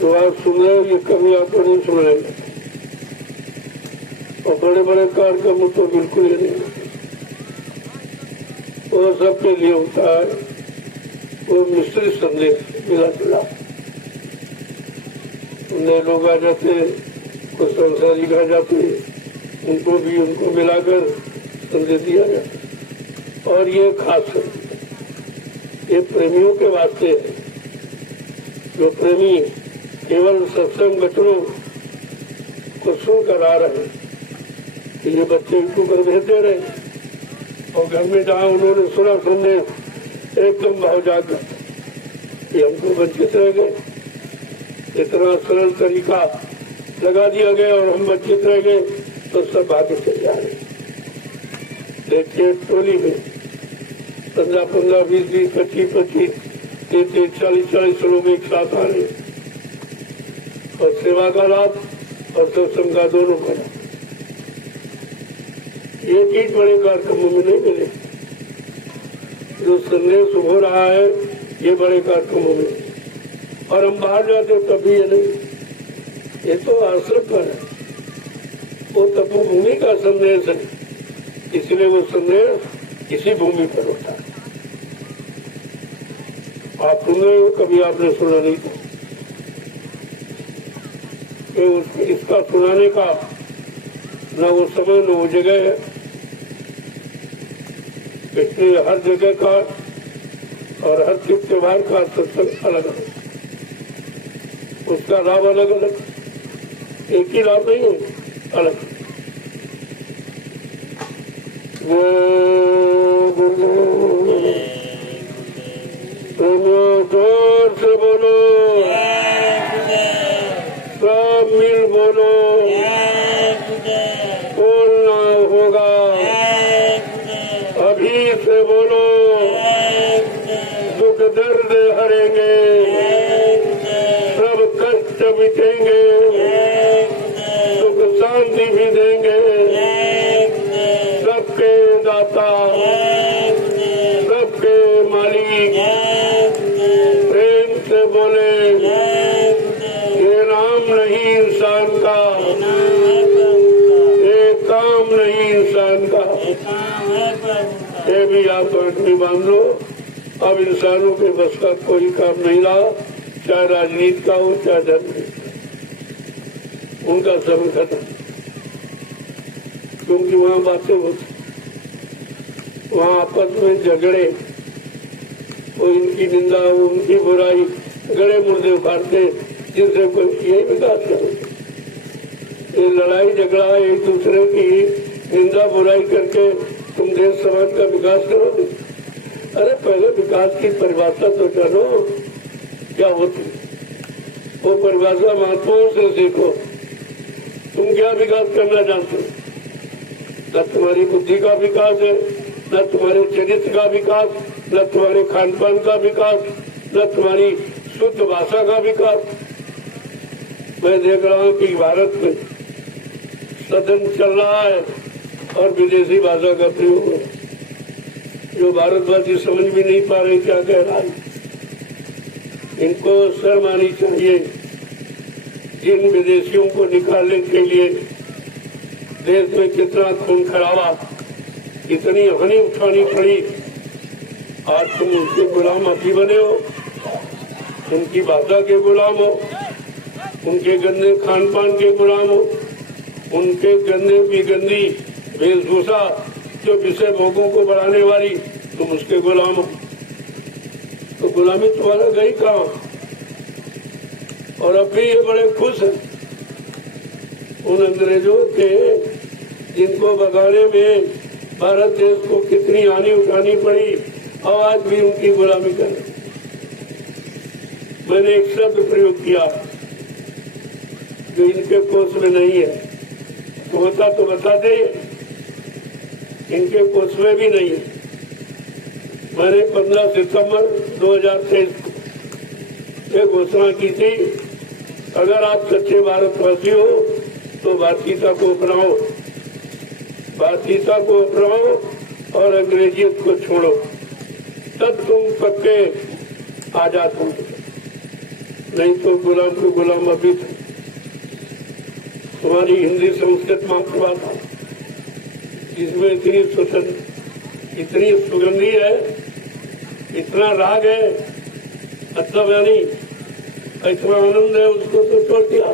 तो आप सुन रहे हो, ये कभी आपको नहीं सुनाएंगे। और बड़े बड़े कार्यक्रम तो बिल्कुल ही नहीं, वो सबके लिए होता है। वो मिश्रित संदेश मिला जुला, नए लोग आ जाते हैं, कुछ संसारिक आ जाते हैं, उनको भी उनको मिलाकर संदेश दिया जाता। और ये खास है, ये प्रेमियों के वास्ते है। जो प्रेमी केवल सत्संग वचनों को सुनकर आ रहे हैं, ये बच्चे इनको कर भेजते रहे, और घर में जहाँ उन्होंने सुना संदेश एकदम भाव जागृत, कि हमको वंचित रह गए, इतना सरल तरीका लगा दिया गया और हम वंचित रह गए, तो सब भागे चले जा रहे। देखिए टोली में 15-15, 20-20, 25-25, 30-30, 40-40 लोग एक साथ आ रहे और सेवा का लाभ और सत्संग का दोनों का लाभ। ये चीज बड़े कार्यक्रमों में नहीं मिले। जो संदेश हो रहा है ये बड़े कार्यक्रमों में, और हम बाहर जाते तभी ये नहीं। ये तो आश्रम का है, वो तपोभूमि का संदेश है, इसलिए वो संदेश इसी भूमि पर होता है। आप सुन रहे हो, कभी आपने सुना नहीं था। इसका सुनाने का न वो समय न वो जगह है, इसलिए हर जगह का और हर त्योहार का सत्संग अलग अलग, उसका लाभ अलग अलग, एक ही लाभ नहीं है, अलग। जोर से बोलो, सब मिल बोलो, बोलना होगा, अभी से बोलो, दुख दर्द हरेंगे, सब कष्ट मिटेंगे, सुख शांति भी देंगे, सबके दाता, सबके मालिक, प्रेम से बोले, ये नाम नहीं इंसान का, ये काम नहीं इंसान का, ये भी आप अपनी मान लो। अब इंसानों के बस का कोई काम नहीं रहा, चाहे राजनीति का हो चाहे धर्म का, उनका समय खत्म। क्योंकि वहाँ बातें होती, वहाँ आपस में झगड़े, वो इनकी निंदा, वो उनकी बुराई, गड़े मुर्दे उखाड़ते, जिनसे कोई यही विकास करे। ये लड़ाई झगड़ा एक दूसरे की निंदा बुराई करके तुम देश समाज का विकास करोगे? अरे पहले विकास की परिभाषा तो जानो क्या होती, वो परिभाषा महात्माओं से सीखो। तुम क्या विकास करना चाहते हो? न तुम्हारी बुद्धि का विकास है, न तुम्हारे चरित्र का विकास, न तुम्हारे खान पान का विकास, न तुम्हारी शुद्ध भाषा का विकास। मैं देख रहा हूँ कि भारत में सदन चल रहा है और विदेशी भाषा का प्रयोग है, जो भारतवासी समझ भी नहीं पा रहे क्या कह रहा है। इनको शर्म आनी चाहिए। जिन विदेशियों को निकालने के लिए देश में कितना खून खराबा, कितनी हानि उठानी पड़ी, आज तुम उनके गुलाम अभी बने हो, उनकी भाषा के गुलाम हो, उनके गंदे खान पान के गुलाम हो, उनके गंदे की गंदी वेशभूषा जो विषय भोगों को बढ़ाने वाली, तुम उसके गुलाम हो। तो गुलामी तुम्हारा गई कहाँ? और अब भी ये बड़े खुश हैं उन अंग्रेजों के, जिनको भगाने में भारत देश को कितनी हानि उठानी पड़ी, और आज भी उनकी गुलामी कर। मैंने एक शब्द प्रयोग किया जो इनके कोष में नहीं है, तो होता तो बताते, इनके कोष में भी नहीं है। मैंने 15 सितंबर 2023 में घोषणा की थी, अगर आप सच्चे भारतवासी हो तो भारतीयता को अपनाओ, भारतीयता को अपनाओ और अंग्रेजियत को छोड़ो, तब तुम पक्के आजाद होंगे। नहीं तो गुलाम को गुलाम अभी थे। तुम्हारी हिंदी संस्कृत मातृभाषा इसमें इतनी स्वतंत्र, इतनी सुगंधी है, इतना राग है, मतलब यानी इतना आनंद है, उसको तो छोड़ दिया।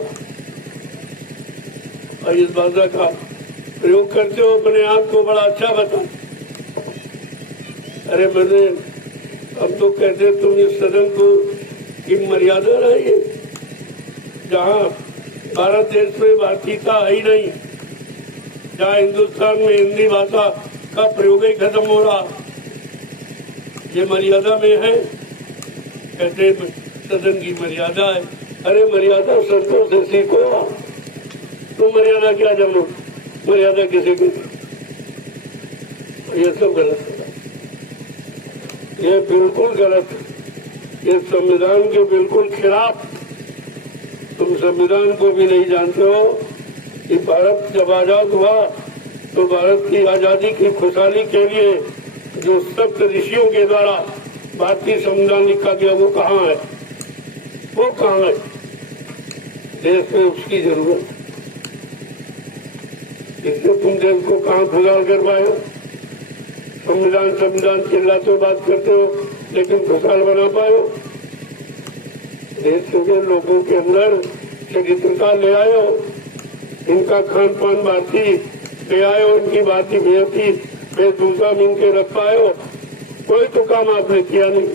और इस भाषा का प्रयोग करते हो, अपने आप को बड़ा अच्छा बता। अरे मैंने अब तो कहते तुम इस सदन को की मर्यादा रही है, जहाँ भारत देश में भारतीयता है ही नहीं, जहाँ हिंदुस्तान में हिंदी भाषा का प्रयोग ही खत्म हो रहा, ये मर्यादा में है। कहते सदन की मर्यादा है। अरे मर्यादा संतों से सीखो। तो मर्यादा क्या जानो, मर्यादा किसी को, ये सब गलत है, ये बिल्कुल गलत है, ये संविधान के बिल्कुल खिलाफ। तुम संविधान को भी नहीं जानते हो कि भारत जब आजाद हुआ तो भारत की आजादी की खुशहाली के लिए जो सप्त ऋषियों के द्वारा भारतीय संविधान लिखा गया वो कहाँ है, वो कहाँ है? देश में उसकी जरूरत है। इससे तुम देश को कहाँ खुशहाल कर पाए हो? संविधान संविधान चिल्लाते हो, बात करते हो, लेकिन खुशहाल बना पाए हो? देश के लोगों के अंदर चरित्रता ले आए हो, इनका खान पान भारतीय ले आए हो, इनकी भारतीय बेहती बेदूसा मिल के रख पाए हो। कोई तो काम आपने किया नहीं।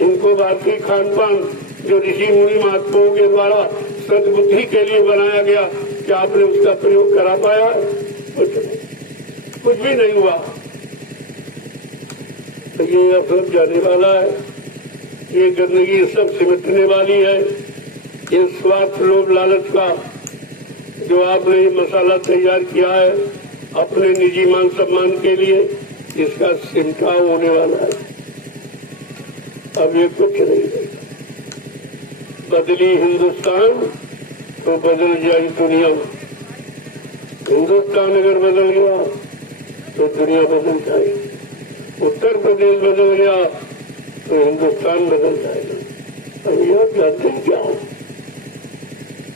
इनको भारतीय खान पान जो ऋषि मुनि महात्माओं के द्वारा सद्बुद्धि के लिए बनाया गया, क्या आपने उसका प्रयोग करा पाया? कुछ भी नहीं हुआ। तो ये अब सब जाने वाला है, ये गंदगी सब सिमटने वाली है। ये स्वार्थ लोभ लालच का जो आपने ये मसाला तैयार किया है अपने निजी मान सम्मान के लिए, इसका सिमटाव होने वाला है। अब ये कुछ नहीं है। बदली हिंदुस्तान तो बदल जाए दुनिया। हिंदुस्तान अगर बदल गया तो दुनिया बदल जाएगी। उत्तर प्रदेश बदल गया तो हिंदुस्तान बदल जाएगा। अब यह जानते हैं क्या हो?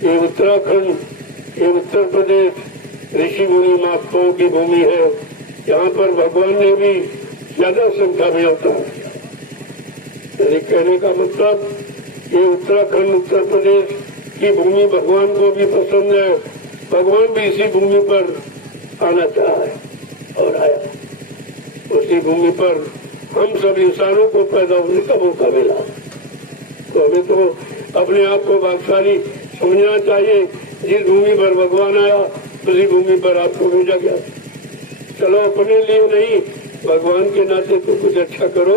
ये उत्तराखंड, ये उत्तर प्रदेश ऋषि मुनि महात्माओं की भूमि है। यहाँ पर भगवान ने भी ज्यादा संख्या में अवतार किया। यानी कहने का मतलब ये उत्तराखंड उत्तर प्रदेश की भूमि भगवान को भी पसंद है। भगवान भी इसी भूमि पर आना चाहा है और आया। उसी भूमि पर हम सब इंसानों को पैदा होने का मौका मिला। तो हमें तो अपने आप को भाग्यशाली समझना चाहिए। जिस भूमि पर भगवान आया उसी भूमि पर आपको भेजा गया। चलो अपने लिए नहीं, भगवान के नाते तो कुछ अच्छा करो।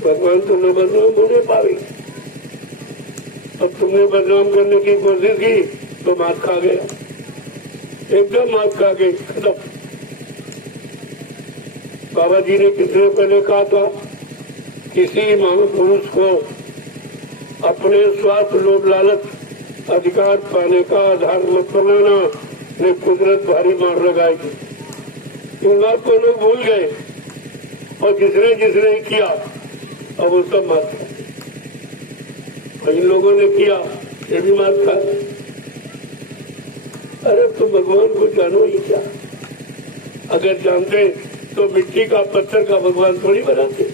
भगवान तो न बदनाम होने पावे। अब तुमने बदनाम करने की कोशिश की तो मात खा गया, एकदम मात खा गई, खत्म। बाबा जी ने कितने पहले कहा था, किसी महापुरुष को अपने स्वार्थ लोभ लालच अधिकार पाने का आधार मत बनाना, ने कुदरत भारी मार लगाएगी। इन बात को लोग भूल गए और जिसने जिसने किया अब वो सब मात खा। और इन लोगों ने किया ये भी मात खा। अरे तो भगवान को जानो ही क्या? अगर जानते तो मिट्टी का पत्थर का भगवान थोड़ी बनाते।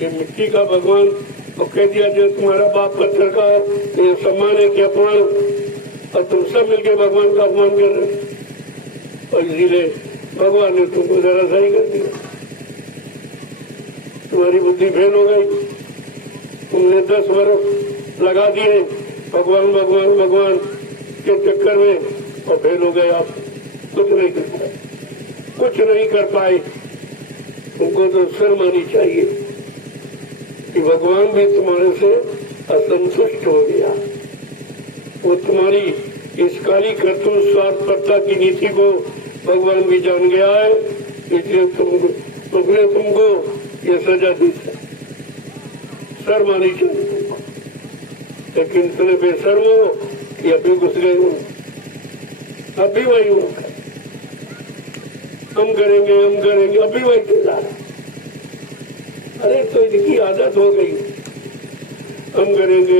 ये मिट्टी का भगवान तो कह दिया जो तुम्हारा बाप पत्थर का है, ये सम्मान है कि अपमान? और तुम सब मिलकर भगवान का अपमान कर रहे हो। और इसीलिए भगवान ने तुमको जरा सही कर दिया। तुम्हारी बुद्धि फेल हो गई। तुमने 10 वर्ष लगा दिए भगवान भगवान भगवान के चक्कर में और फेल हो गए। आप कुछ नहीं कर पाए, कुछ नहीं कर पाए। तुमको तो शर्म आनी चाहिए कि भगवान भी तुम्हारे से असंतुष्ट हो गया। वो तुम्हारी इस काली करतूत स्वार्थपरता की नीति को भगवान भी जान गया है, इसलिए तुमको ये सजा दी। शर्म आनी चाहिए तुमको, लेकिन इतने बेशर्म हो कि अभी घुस गए हो। अभी वही हो, हम करेंगे अभी वही चला। अरे तो इनकी आदत हो गई, हम करेंगे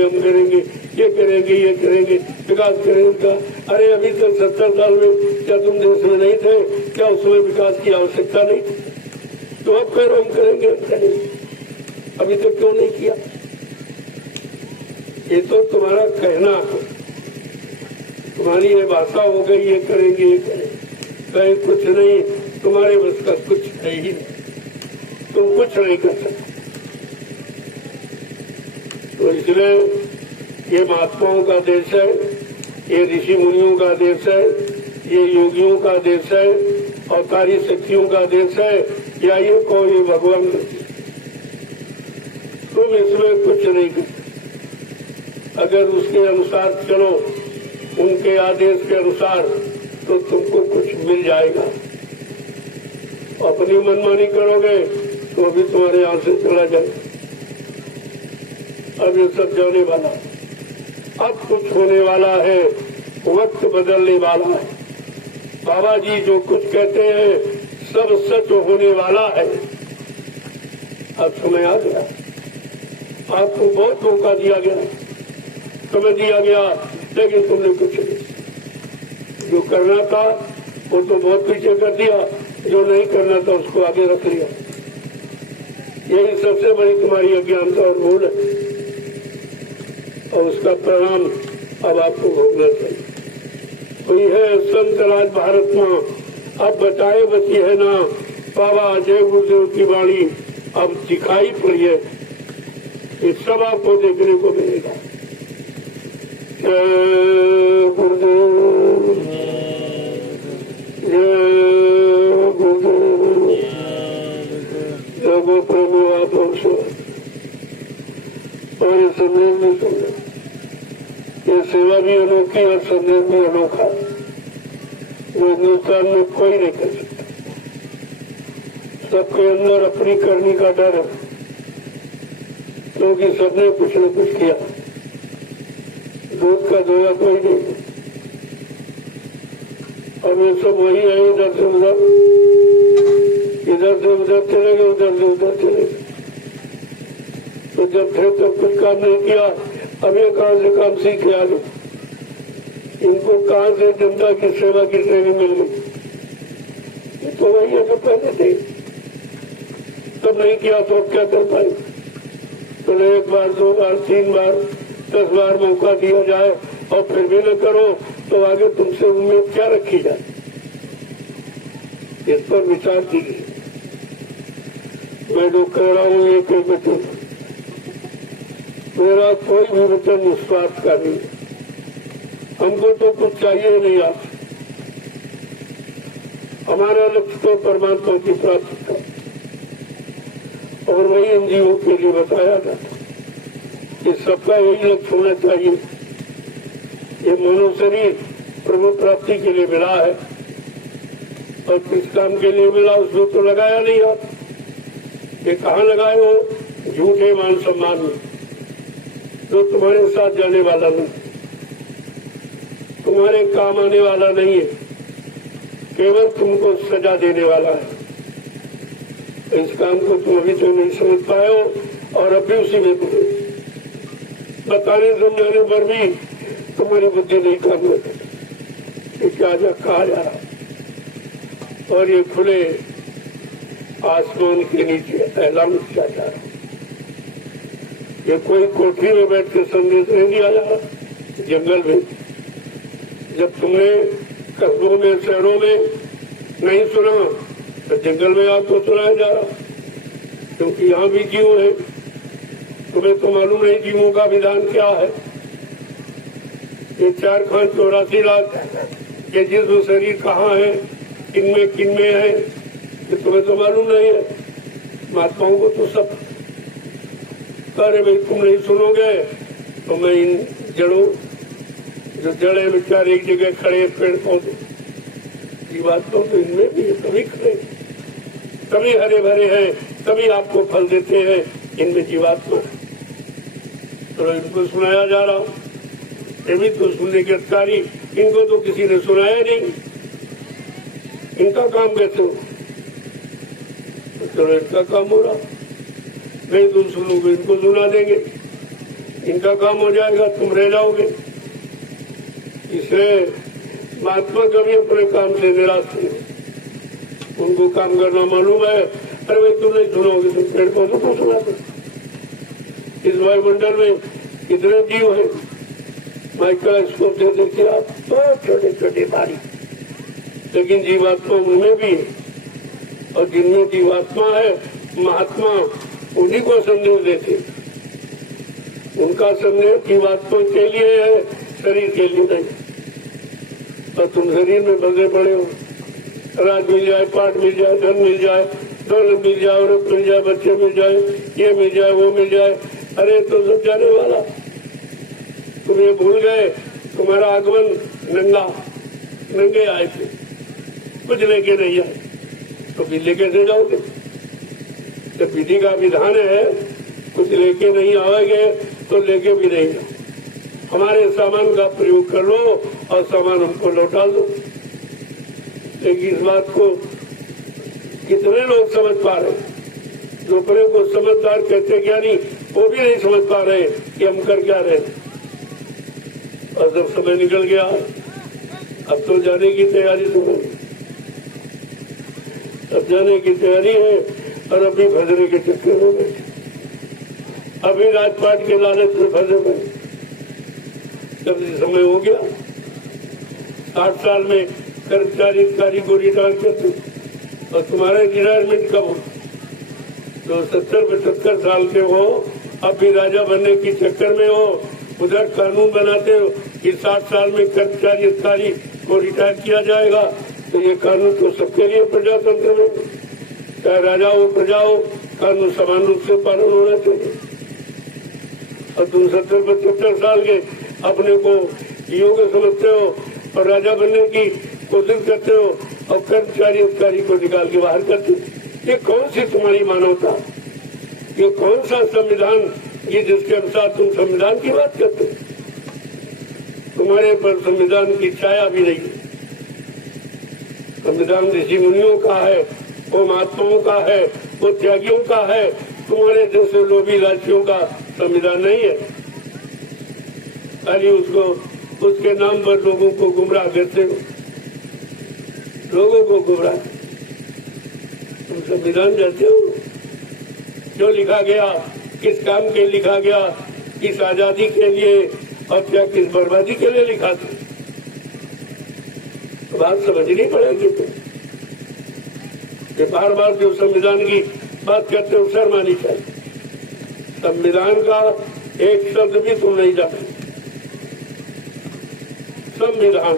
ये करेंगे विकास करेंगे। अरे अभी तक 70 साल में क्या तुम देश में नहीं थे? क्या उसमें विकास की आवश्यकता नहीं? तो अब करो, हम करेंगे। अभी तक क्यों नहीं किया? ये तो तुम्हारा कहना है, तुम्हारी ये भाषा हो गई, ये करेंगे कहीं कुछ नहीं। तुम्हारे बस का कुछ है ही नहीं, तुम कुछ नहीं कर सकते। तो इसलिए ये महात्माओं का देश है, ये ऋषि मुनियों का देश है, ये योगियों का देश है, अवतारी शक्तियों का देश है। या ये कहो ये भगवान गति, तुम इसमें कुछ नहीं कर, अगर उसके अनुसार चलो, उनके आदेश के अनुसार, तो तुमको कुछ मिल जाएगा। अपनी मनमानी करोगे तो अभी तुम्हारे यहाँ से चला जाए। अब ये सब जाने वाला, अब कुछ होने वाला है, वक्त बदलने वाला है। बाबा जी जो कुछ कहते हैं सब सच होने वाला है। अब समय आ गया, आपको बहुत मौका दिया गया, समय दिया गया, लेकिन तुमने कुछ नहीं। जो करना था वो तो बहुत पीछे कर दिया, जो नहीं करना था उसको आगे रख लिया। यही सबसे बड़ी तुम्हारी अज्ञानता और भूल है, और उसका परिणाम अब आपको भोगना चाहिए। कोई है संत राज भारत में, अब बताए बची है ना, बाबा जय गुरुदेव की वाणी अब दिखाई पड़ी है, ये सब आपको देखने को मिलेगा। जय गुरुदेव, जय गुरुदेव, जय प्रभु आप और ये संदेश भी सुन, ये सेवा भी अनोखी और संदेश भी अनोखा, जो हिंदुस्तान में कोई नहीं कर सकता। सबके अंदर अपनी करनी का डर है, क्योंकि सबने कुछ न कुछ किया। दूध का धोया कोई नहीं, और ये सब वही है, इधर से उधर, इधर से उधर चले गए, उधर से उधर चले गए। तो जब थे तब कुछ काम नहीं किया, अब ये कहां से काम सीख के आ गए। इनको कहां से जनता की सेवा की ट्रेनिंग मिल गई। तो वही है जो पहले थे, तब नहीं किया तो क्या कर पाए। तो एक बार, दो बार, 3 बार, 10 बार मौका दिया जाए और फिर भी न करो, तो आगे तुमसे उम्मीद क्या रखी जाए। इस पर विचार कीजिए। मैं जो कह रहा हूँ ये कोई वचन, मेरा कोई भी वचन निस्वार्थ का नहीं। हमको तो कुछ चाहिए नहीं आपसे, हमारा लक्ष्य तो परमात्मा की प्राप्ति का, और वही इन जीवों के लिए बताया जाता। कि सबका यही लक्ष्य होना चाहिए। ये मनो शरीर प्रभु प्राप्ति के लिए मिला है, और किस काम के लिए मिला उसमें तो लगाया नहीं आप। ये कहाँ लगाए हो? झूठे मान सम्मान में, जो तुम्हारे साथ जाने वाला नहीं, तुम्हारे काम आने वाला नहीं है, केवल तुमको सजा देने वाला है। इस काम को तुम अभी तो नहीं समझ पाए हो, और अभी उसी में तुम बताने समझाने पर भी तुम्हारी बुद्धि नहीं काम करती। क्या कहा जा रहा, और ये खुले आसमान के नीचे ऐलान किया जा रहा। ये कोई कोठरी में बैठ के संदेश नहीं दिया जा रहा। जंगल में जब तुमने कस्बों में, शहरों में नहीं सुना, तो जंगल में आपको सुनाया जा रहा, क्योंकि यहाँ भी जीव है। तुम्हें तो मालूम नहीं जीवों का विधान क्या है। ये 4,84 लाख ये जिस्म शरीर कहाँ है, किनमें है, ये तुम्हें तो मालूम नहीं है। महात्माओं को तो सब अरे भाई तुम नहीं सुनोगे तो मैं इन जड़ों, जो जड़े विचार एक जगह खड़े पेड़ पौधे, ये बात तो इनमें भी कभी खड़े, कभी हरे भरे हैं, कभी आपको फल देते हैं, इनमें जीवात्मा है। तो इनको सुनाया जा रहा, ये भी तो सुनने की अधिकारी, इनको तो किसी ने सुनाया नहीं। इनका काम कैसे हो? चलो इनका काम हो रहा, नहीं तुम सुनोगे, इनको सुना देंगे, इनका काम हो जाएगा, तुम रह जाओगे। इसलिए महात्मा कभी अपने काम से निराश नहीं, उनको काम करना मालूम है। अरे भाई तुम नहीं सुनोगे तो पेड़ पौधों को सुना दो। इस वायुमंडल में कितने जीव है, माइक्रोस्कोप से देखिए आप, तो छोटे छोटे बारी, लेकिन जीवात्मा उनमें भी है, और जिनमें जीवात्मा है महात्मा उन्हीं को संदेश देते। उनका संदेश जीवात्मा के लिए है, शरीर के लिए नहीं। और तुम शरीर में बंधे पड़े हो, राज मिल जाए, पाठ मिल जाए, धन मिल जाए, दौलत मिल जाए, औरत मिल जाए, बच्चे मिल जाए, ये मिल जाए, वो मिल जाए, अरे तो सब जाने वाला। तुम ये भूल गए तुम्हारा आगमन नंगे आए थे, कुछ लेके नहीं आए, तो भी लेके से जाओगे? जब विधि का विधान है कुछ लेके नहीं आओगे तो लेके भी नहीं जाओ। हमारे सामान का प्रयोग कर लो और सामान हमको लौटा दो। लेकिन इस बात को कितने लोग समझ पा रहे? जो अपने को समझदार कहते ज्ञानी वो भी नहीं समझ पा रहे कि हम कर क्या रहे। और जब समय निकल गया अब तो जाने की तैयारी शुरू, अब जाने की तैयारी है और अभी भजने के चक्कर हो गए, अभी राजपाट के लालच में फंसे गए। जब समय हो गया 60 साल में कर्मचारी अधिकारी को रिटायर करते और तुम्हारे रिटायरमेंट कब हो? जो 70-75 साल के हो अब भी राजा बनने की चक्कर में हो, उधर कानून बनाते हो कि 60 साल में कर्मचारी अधिकारी को रिटायर किया जाएगा। तो ये कानून तो सबके लिए प्रजातंत्र में, चाहे राजा हो प्रजा हो, कानून समान रूप से पालन होना चाहिए। और तुम 70-75 साल के अपने को योग्य समझते हो और राजा बनने की कोशिश करते हो और कर्मचारी अधिकारी को निकाल के बाहर करते हो। ये कौन सी तुम्हारी मानवता? ये कौन सा संविधान ये जिसके अनुसार तुम संविधान की बात करते हो? तुम्हारे पर संविधान की छाया भी नहीं। संविधान ऋषि मुनियों का है, वो महात्माओं का है, वो त्यागियों का है। तुम्हारे जैसे लोभी लालचियों का संविधान नहीं है। खाली उसको उसके नाम पर लोगों को गुमराह करते हो, लोगों को गुमराह। तुम संविधान जानते हो जो लिखा गया, किस काम के लिखा गया, किस आजादी के लिए और क्या किस बर्बादी के लिए लिखा था? तो बात समझनी पड़ेगी। तो बार बार जो संविधान की बात करते हो शर्म आनी चाहिए। संविधान का एक शब्द भी तुम नहीं जानते। संविधान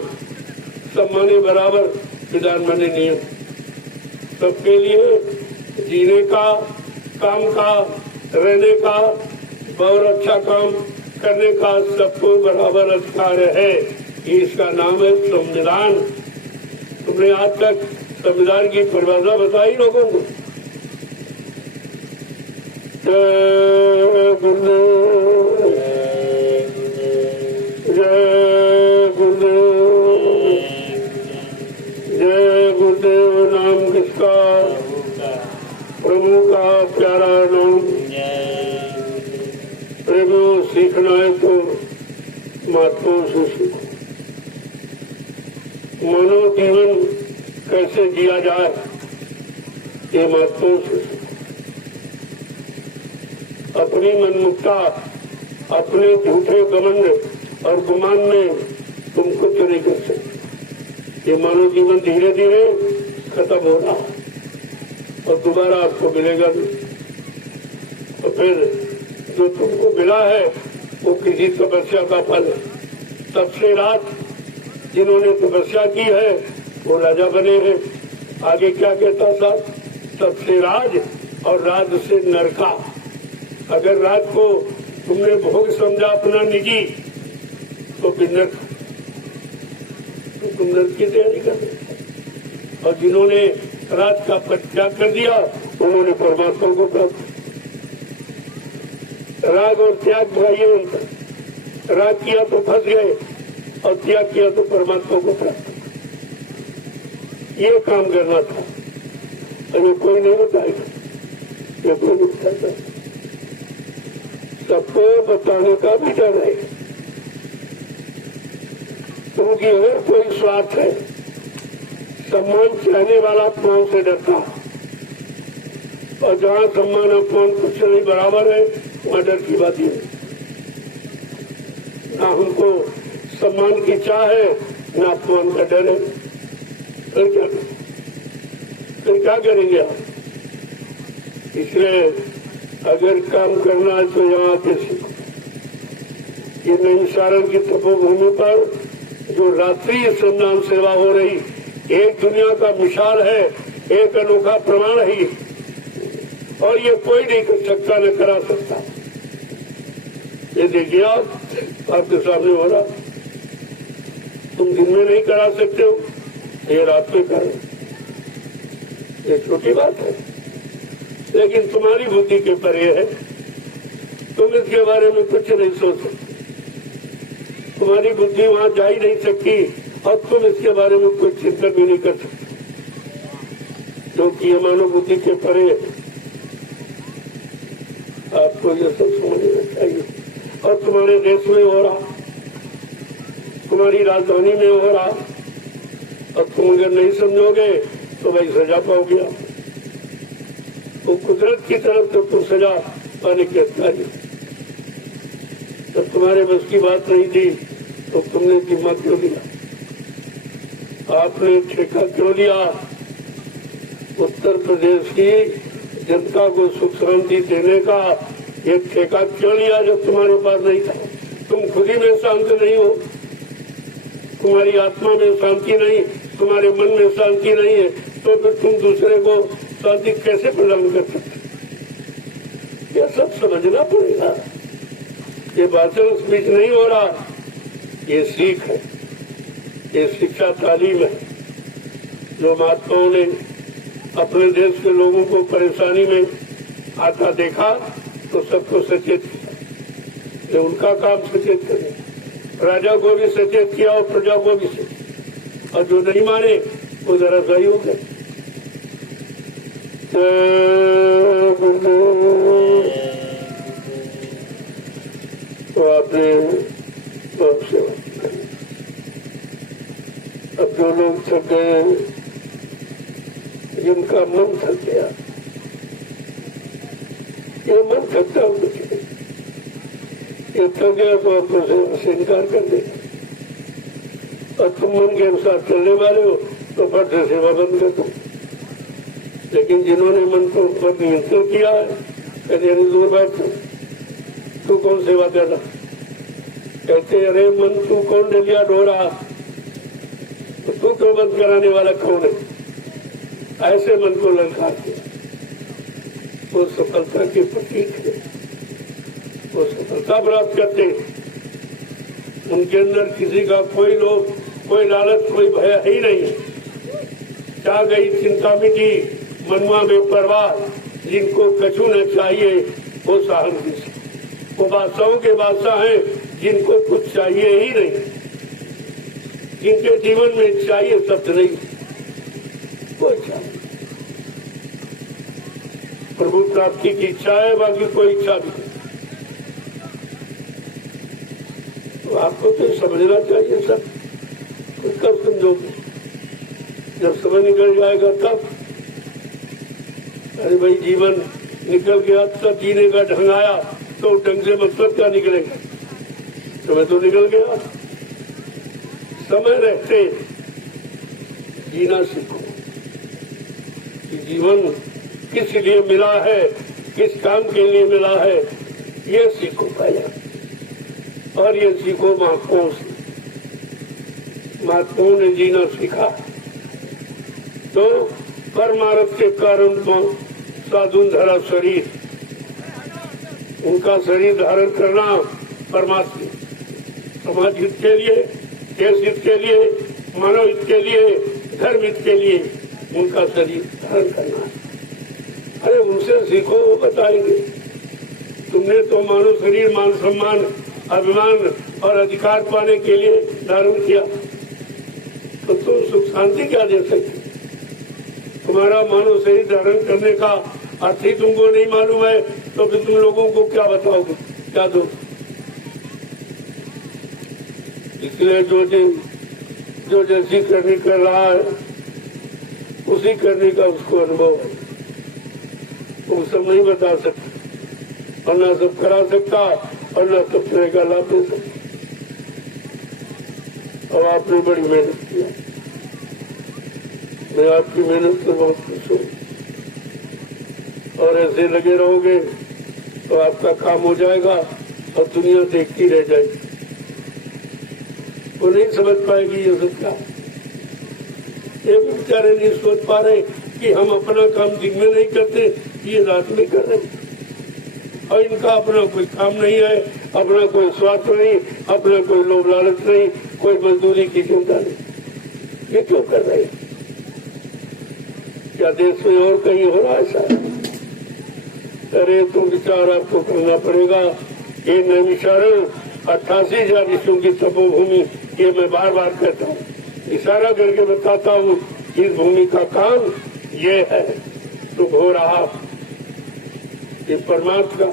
सब माने बराबर, विधान माने नियम। सबके लिए जीने का, काम का, रहने का और अच्छा काम करने का सबको बराबर अधिकार है। इसका नाम है संविधान। तुमने आज तक संविधान की परिभाषा बताई लोगों को? जय गुरुदेव, जय गुरुदेव, जय गुरुदेव। नाम किसका? प्रभु का प्यारा नाम। प्रेमो सीखना है तो महात्माओं से सीखो। मानव जीवन कैसे जिया जाए ये महात्माओं से सीखो। अपनी मनमुक्ता, अपने झूठे घमंड और गुमान में तुम कुछ नहीं कर सकते। ये मानव जीवन धीरे धीरे खत्म हो रहा है और दोबारा आपको मिलेगा नहीं। तो फिर जो तुमको मिला है वो किसी तपस्या का फल है। सबसे रात जिन्होंने तपस्या की है वो राजा बने हैं। आगे क्या कहता साहब? सबसे राज और राज से नरका। अगर रात को तुमने भोग समझा अपना निजी तो फिर नरक, तो तुम नरक की तैयारी कर। और जिन्होंने रात का परित्याग कर दिया उन्होंने परमात्मा को प्राप्त। राग और त्याग भाइयों अंतर। राग किया तो फंस गए और त्याग किया तो परमात्मा को प्राप्त। ये काम करना था और ये कोई नहीं बताएगा, ये कोई नहीं बताता। सबको बताने का भी डर है क्योंकि अगर कोई स्वार्थ है, सम्मान चाहने वाला अपमान से डरता और जहाँ सम्मान अपमान कुछ नहीं बराबर है वहाँ डर की बात ही नहीं। ना हमको सम्मान की चाह है ना अपमान का डर है। फिर क्या करेंगे आप? इसलिए अगर काम करना है तो यहाँ आके सीखो। ये नैमिषारण्य की तपोभूमि पर जो रात्रि संधान सेवा हो रही, एक दुनिया का मिसाल है, एक अनोखा प्रमाण है। और ये कोई नहीं कर सकता, न करा सकता। ये देखिए आपके सामने हो रहा, तुम दिन में नहीं करा सकते हो, ये रात में करो, ये छोटी बात है, लेकिन तुम्हारी बुद्धि के परे है। तुम इसके बारे में कुछ नहीं सोच सकते, तुम्हारी बुद्धि वहां जा ही नहीं सकती और तुम इसके बारे में कोई चिंतन भी नहीं कर सकते, क्योंकि ये मानव बुद्धि के परे है। आपको ये सब समझना चाहिए। और तुम्हारे देश में हो रहा, तुम्हारी राजधानी में हो रहा, और तुम अगर नहीं समझोगे तो भाई सजा पाओगे आप। तो कुदरत की तरफ से तुम सजा पाने के अधिकारी। जब तुम्हारे बस की बात नहीं थी तो तुमने जिम्मा क्यों लिया? आपने ठेका क्यों लिया? उत्तर प्रदेश की जनता को सुख शांति देने का ये ठेका क्यों लिया जब तुम्हारे पास नहीं था? तुम खुद ही में शांत नहीं हो, तुम्हारी आत्मा में शांति नहीं, तुम्हारे मन में शांति नहीं है, तो फिर तुम दूसरे को शांति कैसे प्रदान कर सकते? ये सब समझना पड़ेगा। ये भाषण स्पीच नहीं हो रहा, ये सीख है, ये शिक्षा तालीम है। जो महात्माओं ने अपने देश के लोगों को परेशानी में आता देखा तो सबको सचेत किया। ये उनका काम सचेत करना, राजा को भी सचेत किया और प्रजा को भी सचेत। और जो नहीं माने वो जरा सही हो गए। तो आपने बहुत सेवा की। अब जो लोग थक गए, जिनका मन थक गया, ये मन थकता हो कुछ नहीं, ये थक गया तो आपको सेवा से इनकार कर दे। और तुम मन के अनुसार चलने वाले हो तो फट से सेवा बंद कर दो। लेकिन जिन्होंने मन को ऊपर नियंत्रण किया है, कहते दूर बैठ, तू कौन सेवा कर रहा? कहते अरे मन तू कौन डलिया ढो रहा, तो तू क्यों बंद कराने वाला कौन है? ऐसे मन को ललकार के वो सफलता के प्रतीक है, वो सफलता प्राप्त करते। उनके अंदर किसी का कोई लोभ, कोई लालच, कोई भय ही नहीं। चाह गई चिंता मिटी, मनुआ में परवाह, जिनको कछु न चाहिए वो सहानुभूति। वो बादशाहों के बादशाह हैं जिनको कुछ चाहिए ही नहीं, जिनके जीवन में चाहिए शब्द नहीं, कोई चाहिए। प्रभु प्राप्ति की इच्छा है, बाकी कोई इच्छा नहीं। तो आपको तो समझना चाहिए सर। तो कब समझोगे? जब समय निकल जाएगा तब। अरे भाई जीवन निकल गया, तब जीने का ढंग आया तो ढंग से मतलब क्या निकलेगा? समय तो निकल गया। समय रहते जीना सीखो कि जीवन किस लिए मिला है, किस काम के लिए मिला है, ये सीखो पहले। और ये सीखो महात्माओं से। महात्माओं ने जीना सीखा तो परमार्थ के कारण तो साधु धरा शरीर, उनका शरीर धारण करना परमात्मा समाज हित के लिए, देश हित के लिए, मानव हित के लिए, धर्म हित के लिए उनका शरीर धारण करना है। अरे उनसे सीखो, वो बताएंगे। तुमने तो मानव शरीर मान सम्मान, अभिमान और अधिकार पाने के लिए धारण किया, तो तुम सुख शांति क्या दे सकते? तुम्हारा मानव शरीर धारण करने का अर्थ ही तुमको नहीं मालूम है, तो फिर तुम लोगों को क्या बताओगे, क्या दो? इसलिए जो जैसी करनी कर रहा है उसी करने का उसको अनुभव है। वो सब नहीं बता सकता, और न सब करा सकता, और न सब तरह का लाभ दे सकता। अब आपने बड़ी मेहनत किया, मैं आपकी मेहनत से बहुत खुश हूँ। और ऐसे लगे रहोगे तो आपका काम हो जाएगा और दुनिया देखती रह जाएगी। वो नहीं समझ पाएगी ये सब क्या। ये भी बेचारे नहीं सोच पा रहे कि हम अपना काम दिन में नहीं करते, ये रात में कर रहे हैं। और इनका अपना कोई काम नहीं है, अपना कोई स्वार्थ नहीं, अपना कोई लोभ लालच नहीं, कोई मजदूरी की चिंता नहीं। ये क्यों कर रहे हैं? क्या देश में और कहीं हो रहा है ऐसा? अरे तो विचार आपको करना पड़ेगा। ये नैमिषारण्य 88,000 ऋषियों की तपोभूमि, ये मैं बार बार कहता हूँ, इशारा करके बताता हूँ। इस भूमि का काम ये है, तो हो रहा ये परमात्मा का।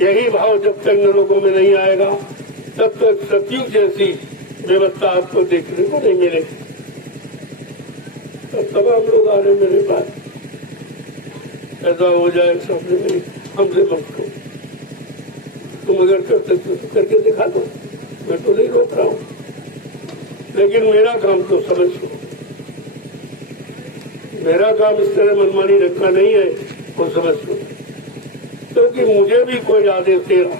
यही भाव जब तक लोगों में नहीं आएगा, तब तक सतयुग जैसी व्यवस्था आपको देखने को नहीं मिलेगी। तब हम लोग आ रहे मेरे पास, ऐसा हो जाए सबने मेरी हमसे मत करो, तुम अगर कर सकते तो करके दिखा दो, मैं तो नहीं रोक रहा हूँ, लेकिन मेरा काम तो समझ लो। मेरा काम इस तरह मनमानी रखना नहीं है, वो समझ लो। क्योंकि मुझे भी कोई आदेश दे रहा,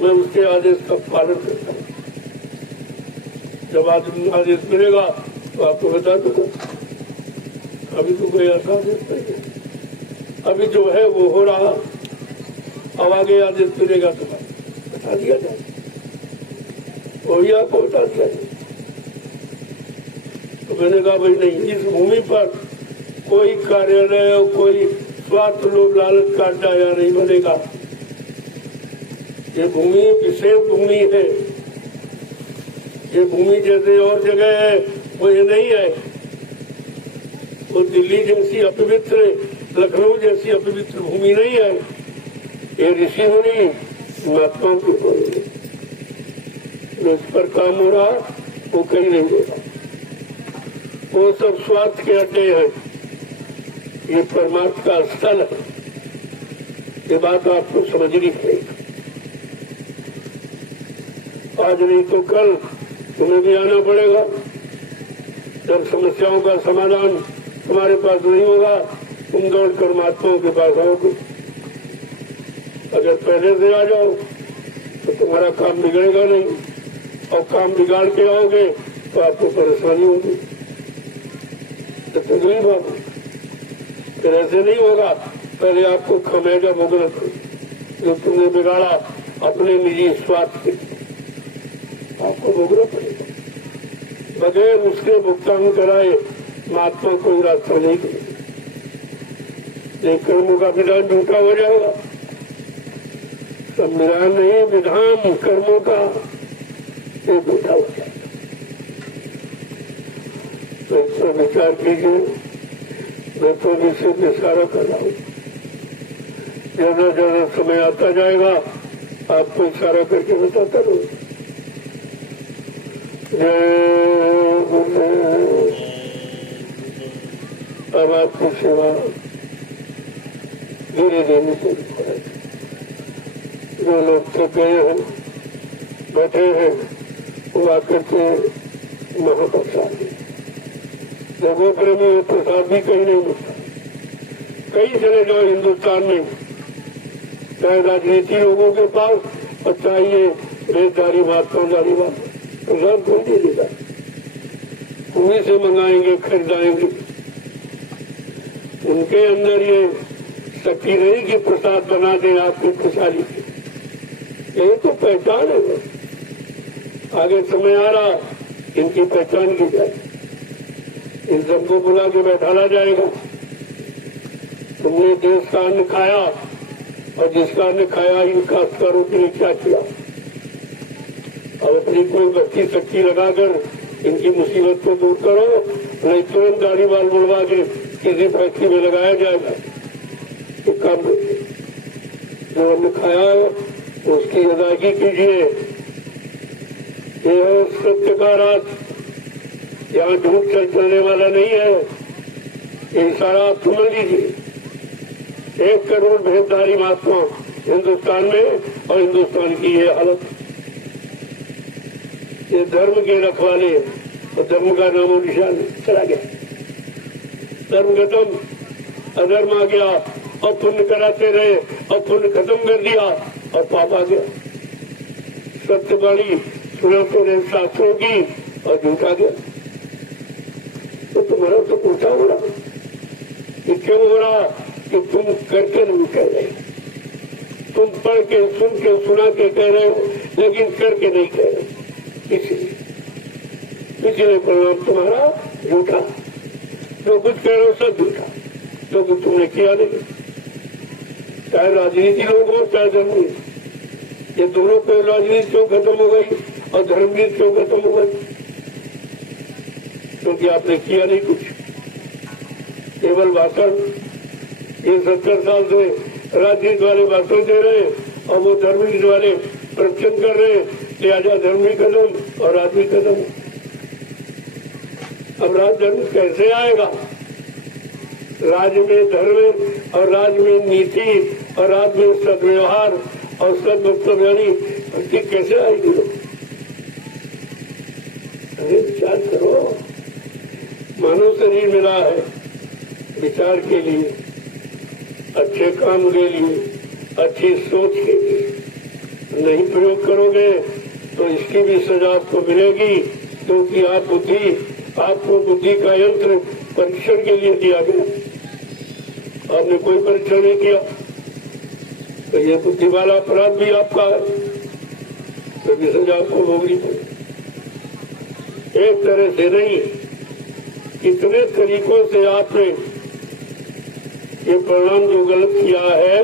मैं उसके आदेश का पालन करता हूँ। जब आदेश मिलेगा तो आपको बता दूंगा। अभी तो कोई ऐसा आदेश नहीं है, अभी जो है वो हो रहा। अब आगे आदेश मिलेगा तो बता दिया जाए, वही आपको बता दिया जाए। तो मैंने कहा भाई नहीं, इस भूमि पर कोई कार्यालय और कोई स्वार्थ लोभ लालच का अड्डा नहीं बनेगा। ये भूमि विशेष भूमि है, ये भूमि जैसे और जगह है वो ये नहीं है। वो दिल्ली जैसी अपवित्र, लखनऊ जैसी अपवित्र भूमि नहीं है। ये ऋषि मुनि महात्माओं की भूमि है। जो इस पर काम हो रहा वो कहीं नहीं होगा, वो सब स्वार्थ के अड्डे हैं। ये परमात्मा का स्थल है, ये बात आपको समझनी पड़ेगी। आज नहीं तो कल तुम्हें भी आना पड़ेगा। जब समस्याओं का समाधान तुम्हारे पास नहीं होगा, तुम दौड़कर महात्माओं के पास आओगे। अगर पहले से आ जाओ तो तुम्हारा काम बिगड़ेगा नहीं, और काम बिगाड़ के आओगे तो आपको परेशानी होगी। तो तकलीफ होगी, फिर ऐसे नहीं होगा। पहले आपको खमेगा भोगना जो तुमने बिगाड़ा अपने निजी स्वार्थ के, आपको भोगना पड़ेगा। बगैर उसके भुगतान कराए महात्मा कोई रास्ता नहीं करेगा। कर्मों का विधान झूठा हो जाएगा। संविधान नहीं, विधान कर्मों का ये झूठा हो जाएगा। तो इस पर विचार कीजिए। मैं तो निश्चित इशारा कर रहा हूँ, ज्यादा ज्यादा समय आता जाएगा आपको इशारा करके बताता रहूँ। अब आपकी सेवा धीरे धीरे शुरू करें। जो लोग थक गए हैं, बैठे हैं, वो आकर के महाप्रसाद, लोगों प्रेमी वो प्रसाद भी कहीं नहीं मिलता। कहीं चले जाओ हिंदुस्तान में, चाहे राजनीति लोगों के पास और चाहिए रेतदारी महात्मादारी बात, प्रसाद कोई नहीं देगा। उन्हीं से मंगाएंगे, खरीदाएंगे। उनके अंदर ये शक्ति नहीं कि प्रसाद बना दे आपकी खुशहाली की। ये तो पहचान है। आगे समय आ रहा, इनकी पहचान की जाए। इन सबको बुला के बैठाला जाएगा। तुमने देश का अन्न खाया और जिसका अन्न खाया इनका अस्कारों के लिए क्या किया। अब अपनी कोई बच्ची शक्ति लगाकर इनकी मुसीबत को दूर करो, नहीं तुरंत दाढ़ी बाल मुड़वा के किसी फैक्ट्री में लगाया जाएगा। तो काम जो अन्न खाया है उसकी अदायगी कीजिए। यह सत्य का राज, यहाँ झूठ चलने वाला नहीं है। ये सारा आप समझ लीजिए। 1 करोड़ भेदधारी महात्मा हिंदुस्तान में, और हिंदुस्तान की ये हालत। ये धर्म के रखवाले, और धर्म का नामो निशान चला गया। धर्म खत्म, अधर्म आ गया, और पुण्य कराते रहे, और पुण्य खत्म कर दिया, और पाप आ गया। सत्यवाणी सुनाते रहे शास्त्रों की, और झूठा गया। तो पूछा हो रहा कि क्यों हो रहा कि तुम करके नहीं कह रहे, तुम पढ़ के सुन के सुना के कह रहे हो लेकिन करके नहीं कह रहे, इसलिए परिणाम तुम्हारा झूठा। जो कुछ कह रहे हो सब झूठा, जो कुछ तुमने किया नहीं। चाहे राजनीति लोग हो चाहे धर्म, ये दोनों को राजनीति क्यों खत्म हो गई और धर्मनीति क्यों खत्म हो गई? क्योंकि आपने किया नहीं कुछ, केवल भाषण। ये 70 साल से राजनीति वाले भाषण दे रहे हैं और वो धर्मनीति वाले प्रवचन कर रहे हैं, लिहाजा धर्मी कदम और राजनीति कदम। अब राजधर्म कैसे आएगा? राज्य में धर्म और राज्य में नीति और राज्य में सदव्यवहार और सदवक्तव्य यानी भक्ति कैसे आएगी? अरे विचार करो, मानव शरीर मिला है विचार के लिए, अच्छे काम के लिए, अच्छी सोच के लिए। नहीं प्रयोग करोगे तो इसकी भी सजा आपको मिलेगी, क्योंकि आपको बुद्धि का यंत्र परीक्षण के लिए दिया गया, आपने कोई परीक्षण नहीं किया तो ये बुद्धि वाला अपराध भी आपका है, तो भी सजा आपको भोगनी पड़ेगी। एक तरह से नहीं, कितने तरीकों से आपने ये परिणाम जो गलत किया है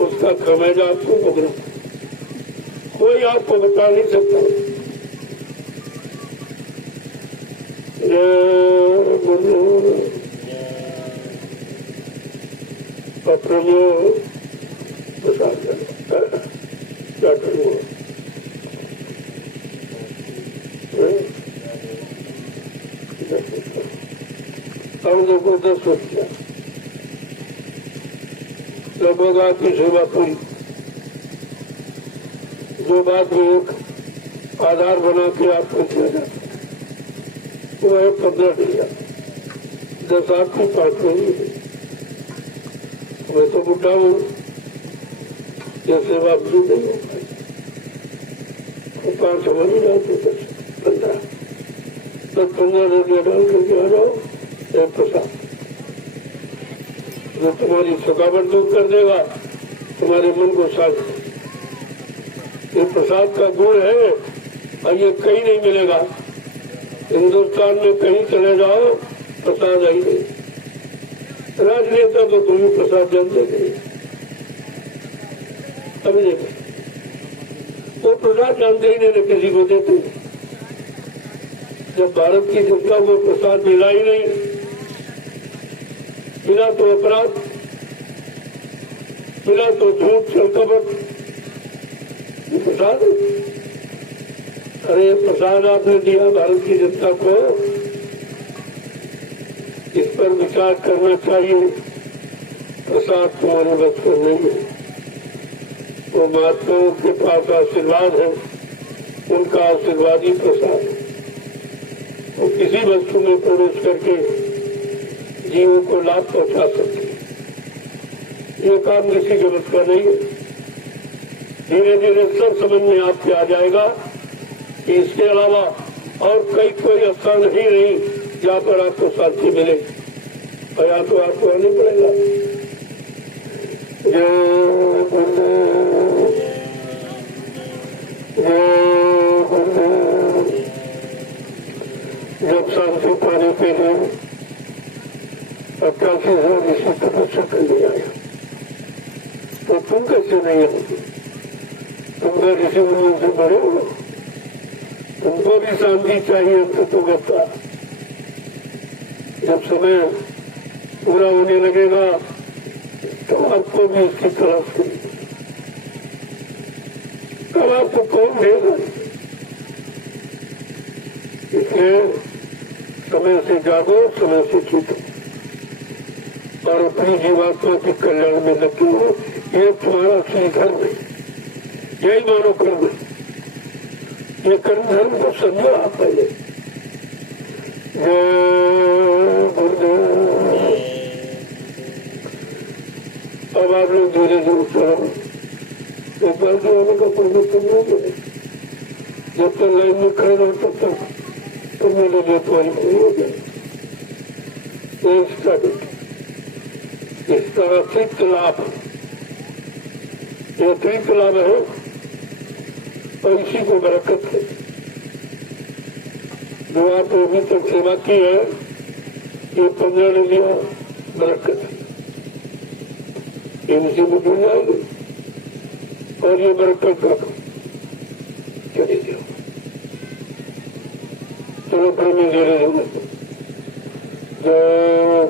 उसका खमेजा आपको भोगना, कोई आपको बता नहीं सकता। प्रभु अब देखो 10 रुपया लगभग आपकी सेवा पूरी। जो बात में एक आधार बना के आपको किया जाता वो है 15 दिया, 10 आपकी 5 नहीं है। मैं तो बुढ़ा हूँ, ये सेवा भी नहीं हो पाई, 5 समझ ही जाते 15 रुपया डाल करके आ जाओ। एक प्रसाद जो तुम्हारी थकावट दूर कर देगा, तुम्हारे मन को शांत। ये प्रसाद का गुण है और ये कहीं नहीं मिलेगा। हिंदुस्तान में कहीं चले जाओ प्रसाद आई नहीं। राजनेता तो तुम ही प्रसाद जानते थे, अभी देखो वो प्रसाद जानते ही नहीं, किसी को देते। जब भारत की जनता को प्रसाद मिला ही नहीं, मिला तो अपराध, मिला तो झूठ छलकपट, प्रसाद। अरे प्रसाद आपने दिया भारत की जनता को, इस पर विचार करना चाहिए। प्रसाद तुम्हारे बस पर नहीं है, वो महात्माओं के पास आशीर्वाद है, उनका आशीर्वाद ही प्रसाद है। वो किसी वस्तु में प्रवेश करके जीवों को लाभ पहुंचा सकते, ये काम किसी के बस का नहीं है। धीरे धीरे सब समझ में आपके आ जाएगा कि इसके अलावा और कोई स्थान ही नहीं जहाँ पर आपको शांति मिले, और यहाँ तो आपको आना पड़ेगा। जब शांति पाने के लिए 88,000 इसी तरह से कर लिया है, तो तुम कैसे नहीं आओगे? तुम तो ऋषि मुनियों से बड़े हो, तुमको भी शांति चाहिए। तो करता जब समय पूरा होने लगेगा तो आपको भी इसकी तलाश करेगी। तब आपको कौन देगा? इसलिए समय से जागो, समय से छूटो और अपनी जीवात्मा के कल्याण में लगे हो। ये तुम्हारा असली धर्म है, यही मानो कर्म है। ये कर्म धर्म को समझो आप पहले। अब आप लोग धीरे धीरे चलो, एक बार के होने का परिवर्तन नहीं है। जब तक लाइन में खड़े रहो तब तक तुमने लगे तुम्हारी पूरी हो जाए। इसका इसका अतिरिक्त लाभ, ये अतिरिक्त लाभ है और इसी को बरकत है। जो आप अभी तक सेवा की है, ये 15 नदियां बरकत है, इनसे भी जुड़ जाएंगे और ये बरकत का चले जाओ। चलो फिर मैं धीरे धीरे जय